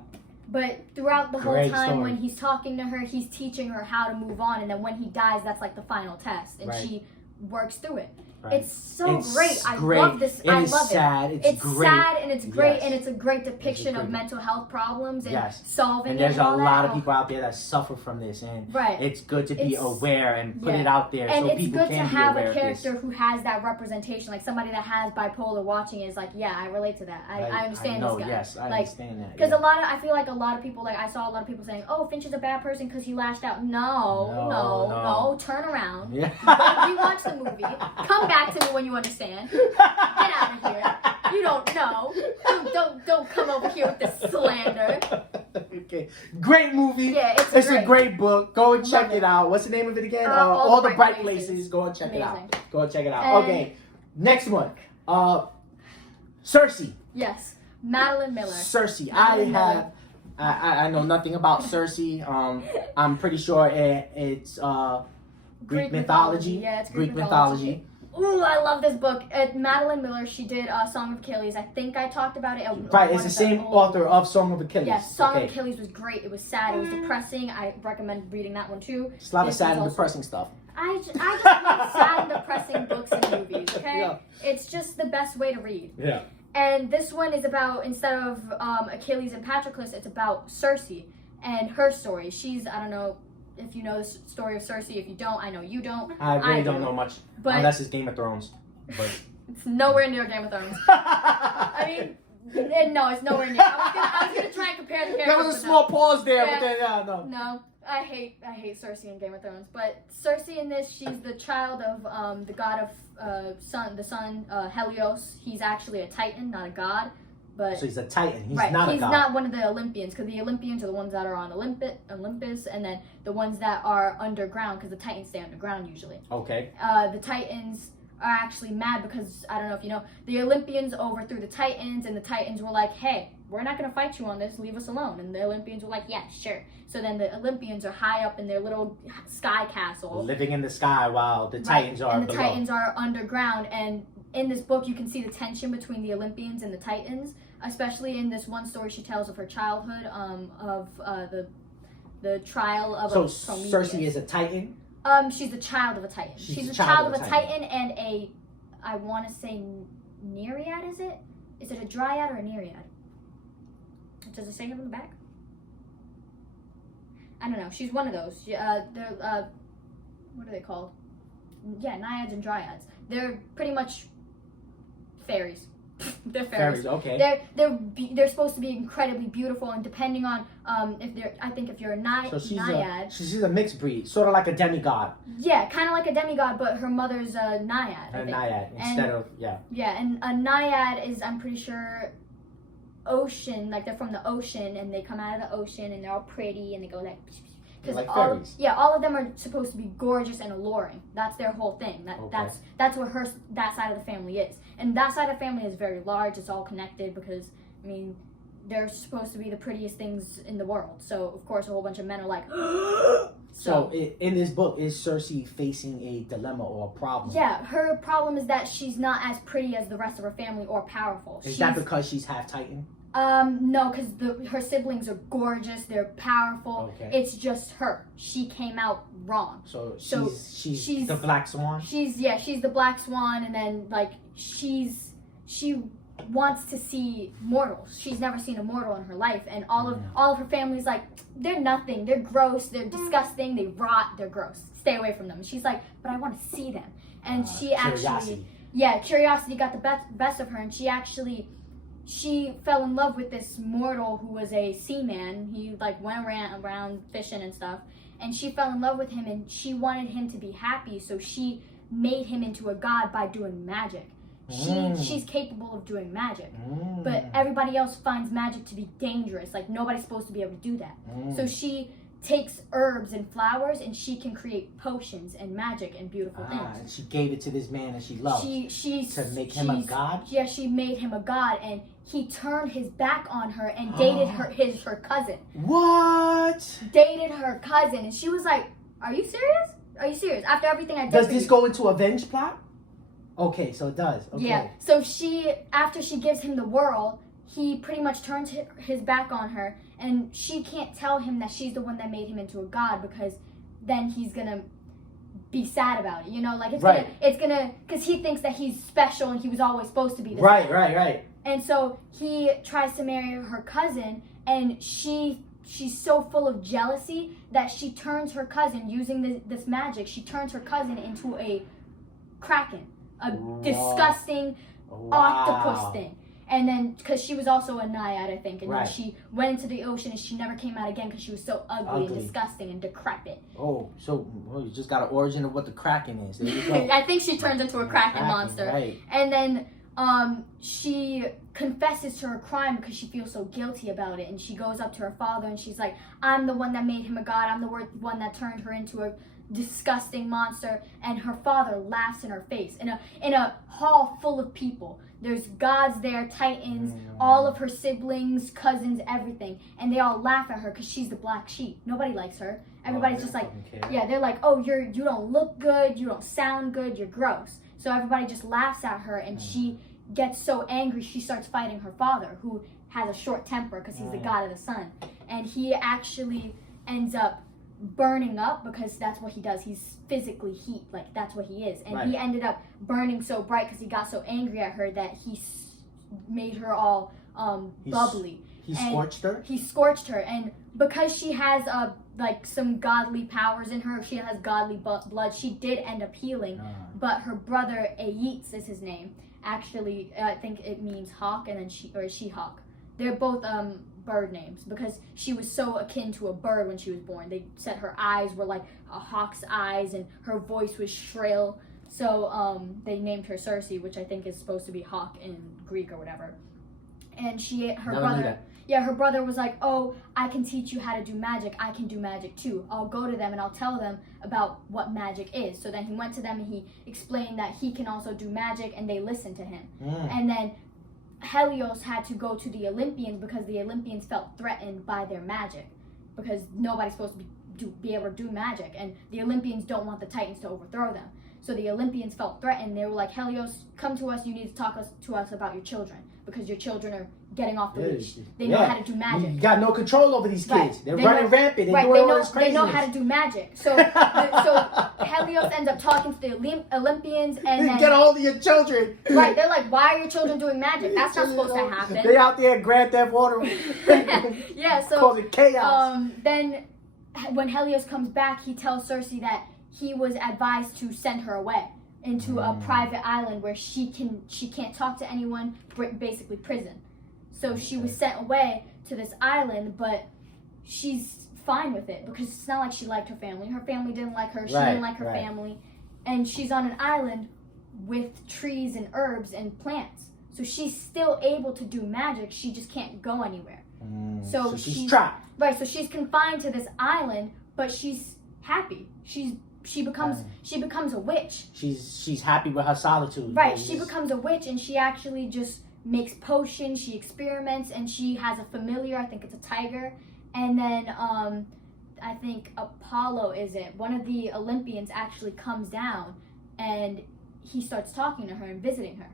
But throughout the whole time story. when he's talking to her, he's teaching her how to move on, and then when he dies, that's like the final test, and she works through it. Right. It's so great. I love this. I love it. It's great. sad and it's great, and it's a great depiction of mental health problems and solving and there's it. And a lot of people out there that suffer from this, and it's good to be aware and put it out there so people can be aware of this. And it's good to have a character who has that representation, like somebody that has bipolar watching it is like, yeah, I relate to that. I understand this guy. Yes, I understand that. Because I feel like a lot of people, like I saw a lot of people saying, oh, Finch is a bad person because he lashed out. No, turn around. Yeah. Rewatch the movie. Come back to me when you understand. Get out of here. You don't know. Don't come over here with this slander. Okay. Great movie. Yeah, it's a great book. Go and check it out. What's the name of it again? All the Bright Places. Go and check it out. Go and check it out. Okay. Next one. Cersei. Yes. Madeline Miller. Cersei. I know nothing about Cersei. I'm pretty sure it's Greek mythology. Yeah, it's Greek mythology. Ooh, I love this book. Madeline Miller, she did Song of Achilles. I think I talked about it. Right, it's the same author of Song of Achilles. Yes, Song of Achilles was great. It was sad. It was depressing. I recommend reading that one too. It's a lot of sad and depressing stuff. I just love sad and depressing books and movies, okay? Yeah. It's just the best way to read. Yeah. And this one is about, instead of Achilles and Patroclus, it's about Cersei and her story. She's, I don't know if you know the story of Cersei. If you don't, I know you don't. I really don't know much, unless it's Game of Thrones. But it's nowhere near Game of Thrones. I mean, no, it's nowhere near. I was gonna try and compare the characters. There was a small pause there, but then no. No, I hate Cersei in Game of Thrones. But Cersei in this, she's the child of the god of the sun Helios. He's actually a Titan, not a god. But so he's a Titan. He's not a god. He's not one of the Olympians, because the Olympians are the ones that are on Olympus, and then the ones that are underground, because the Titans stay underground usually. Okay. The Titans are actually mad because, I don't know if you know, the Olympians overthrew the Titans, and the Titans were like, hey, we're not going to fight you on this, leave us alone. And the Olympians were like, yeah, sure. So then the Olympians are high up in their little sky castle. Living in the sky while the Titans are below. Titans are underground, and in this book you can see the tension between the Olympians and the Titans, especially in this one story she tells of her childhood, of the trial of Prometheus. Cersei is a Titan? She's the child of a Titan. She's the child of a Titan and a, I want to say, Nereid, is it? Is it a Dryad or a Nereid? Does it say it on the back? I don't know. She's one of those. They're, what are they called? Yeah, Naiads and Dryads. They're pretty much fairies. They're fairies. Okay. They're supposed to be incredibly beautiful, and depending on if you're a Naiad. She's a mixed breed, sort of like a demigod. Yeah, kind of like a demigod, but her mother's a Naiad. A Naiad instead of Yeah, and a Naiad is, I'm pretty sure, ocean, like they're from the ocean, and they come out of the ocean, and they're all pretty, and they go like. Like fairies. All of them are supposed to be gorgeous and alluring. That's their whole thing. That's what that side of the family is. And that side of the family is very large. It's all connected because, I mean, they're supposed to be the prettiest things in the world. So of course a whole bunch of men are like So in this book, is Cersei facing a dilemma or a problem? Yeah, her problem is that she's not as pretty as the rest of her family or powerful. Is that because she's half Titan? No, because her siblings are gorgeous, they're powerful. Okay. It's just her. She came out wrong. So she's the Black Swan? She's the Black Swan, and then like she wants to see mortals. She's never seen a mortal in her life, and all of her family's like, they're nothing, they're gross, they're disgusting, they rot, they're gross. Stay away from them. And she's like, but I want to see them. And she actually, curiosity got the best of her, and she fell in love with this mortal who was a seaman. He like went around fishing and stuff, and she fell in love with him, and she wanted him to be happy, so she made him into a god by doing magic. She's capable of doing magic, but everybody else finds magic to be dangerous. Like nobody's supposed to be able to do that. So she takes herbs and flowers, and she can create potions and magic and beautiful things. And she gave it to this man that she loved to make him a god? Yeah, she made him a god, and he turned his back on her and dated her cousin. What? Dated her cousin, and she was like, "Are you serious? Are you serious?" After everything I did. Does this go into a revenge plot? Okay, so it does. Okay. Yeah. So after she gives him the world, he pretty much turns his back on her, and she can't tell him that she's the one that made him into a god, because then he's gonna be sad about it. You know, like it's gonna because he thinks that he's special and he was always supposed to be this. Right. And so he tries to marry her cousin, and she's so full of jealousy that she turns her cousin, using this magic, she turns her cousin into a kraken, a disgusting octopus thing. And then, because she was also a naiad, I think, and then she went into the ocean and she never came out again because she was so ugly and disgusting and decrepit. Oh, so you just got an origin of what the kraken is. There you go. I think she turns into a kraken monster. Right. And then she confesses to her crime because she feels so guilty about it, and she goes up to her father and she's like, I'm the one that made him a god, I'm the one that turned her into a disgusting monster. And her father laughs in her face in a hall full of people. There's gods there, titans, all of her siblings, cousins, everything, and they all laugh at her because she's the black sheep. Nobody likes her. Everybody's just like, they're like, oh, you don't look good, you don't sound good, you're gross. So everybody just laughs at her, and she gets so angry she starts fighting her father, who has a short temper because he's the god of the sun. And he actually ends up burning up because that's what he does. He's physically heat, like that's what he is. And he ended up burning so bright because he got so angry at her that he made her all bubbly. He scorched her? He scorched her, and because she has like some godly powers in her, she has godly blood, she did end up healing. But her brother Aetz is his name. Actually, I think it means hawk, and then she-hawk. They're both bird names because she was so akin to a bird when she was born. They said her eyes were like a hawk's eyes, and her voice was shrill. So they named her Cersei, which I think is supposed to be hawk in Greek or whatever. And her brother was like, oh, I can teach you how to do magic. I can do magic too. I'll go to them and I'll tell them about what magic is. So then he went to them and he explained that he can also do magic, and they listened to him. And then Helios had to go to the Olympians because the Olympians felt threatened by their magic, because nobody's supposed to be able to do magic, and the Olympians don't want the Titans to overthrow them. So the Olympians felt threatened. They were like, Helios, come to us. You need to talk to us about your children, because your children are getting off the leash. They know how to do magic. You got no control over these kids. They're running rampant. They're doing all this craziness. They know how to do magic. So Helios ends up talking to the Olympians, and then get a hold of your children. Right, they're like, why are your children doing magic? That's not supposed to happen. They out there Grand Theft Auto. So causing chaos. Then when Helios comes back, he tells Cersei that he was advised to send her away into a private island where she can't talk to anyone, basically prison. So she was sent away to this island, but she's fine with it because it's not like she liked her family. Her family didn't like her. She didn't like her family. And she's on an island with trees and herbs and plants. So she's still able to do magic. She just can't go anywhere. So she's trapped. Right, so she's confined to this island, but she's happy. She becomes a witch. She's happy with her solitude. Right, she becomes a witch, and she actually just makes potions, she experiments, and she has a familiar, I think it's a tiger. And then I think Apollo, one of the Olympians actually comes down and he starts talking to her and visiting her.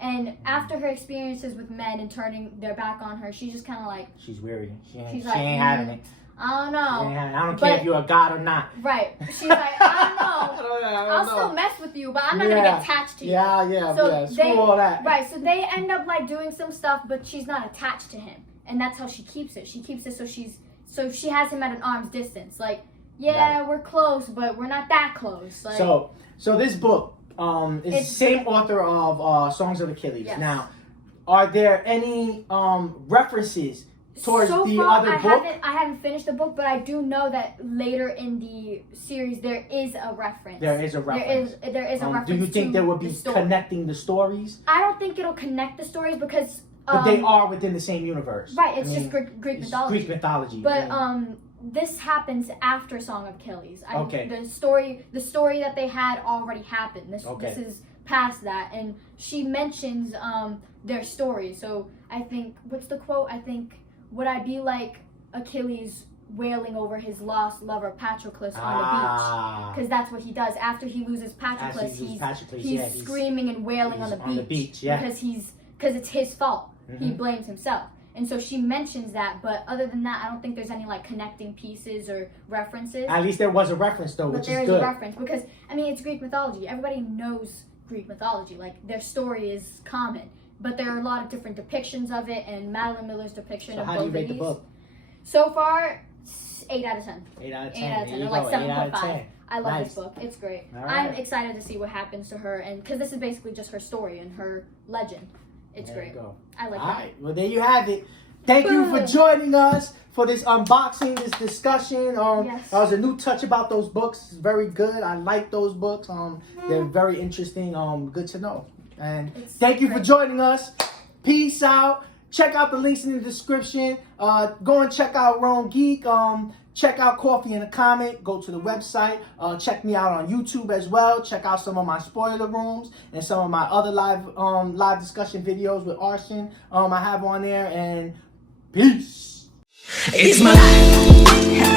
And after her experiences with men and turning their back on her, she's just kind of like... She's weary. She ain't like, having it. I don't know. I don't care if you're a god or not. Right. She's like, I don't know. I'll still mess with you, but I'm not going to get attached to you. Yeah. Screw all that. Right. So they end up like doing some stuff, but she's not attached to him. And that's how she keeps it. She keeps it so she has him at an arm's distance. Like, we're close, but we're not that close. Like, so this book is the same author of Songs of Achilles. Yes. Now, are there any references towards the other book? I haven't finished the book, but I do know that later in the series there is a reference. There is a reference. There is a reference. Do you think there will be connecting the stories? I don't think it'll connect the stories because... but they are within the same universe. Right, it's just Greek mythology. Greek mythology. But this happens after Song of Achilles. Okay. The story that they had already happened. This is past that, and she mentions their story. So I think, what's the quote? I think, would I be like Achilles wailing over his lost lover Patroclus on the beach? Because that's what he does after he loses Patroclus. He's screaming and wailing on the beach. Because it's his fault. He blames himself. And so she mentions that, but other than that, I don't think there's any like connecting pieces or references. At least there was a reference though, which is good. But there is a reference because, I mean, it's Greek mythology. Everybody knows Greek mythology. Like, their story is common. But there are a lot of different depictions of it, and Madeline Miller's depiction of both of these. How do you rate the book? So far, 8 out of 10. 8 out of 10. 8 out of 10. Or like 7.5. I love this book. It's great. Right. I'm excited to see what happens to her, and because this is basically just her story and her legend. It's there great. You go. I like All that. right. Well, there you have it. Thank you for joining us for this unboxing, this discussion. Yes. That was a new touch about those books. It's very good. I like those books. They're very interesting. Good to know. And thank you for joining us. Peace out. Check out the links in the description. Go and check out Rome Geek. Check out Coffee in a Comic. Go to the website. Check me out on YouTube as well. Check out some of my spoiler rooms and some of my other live discussion videos with Arson. I have on there. And peace. It's my life.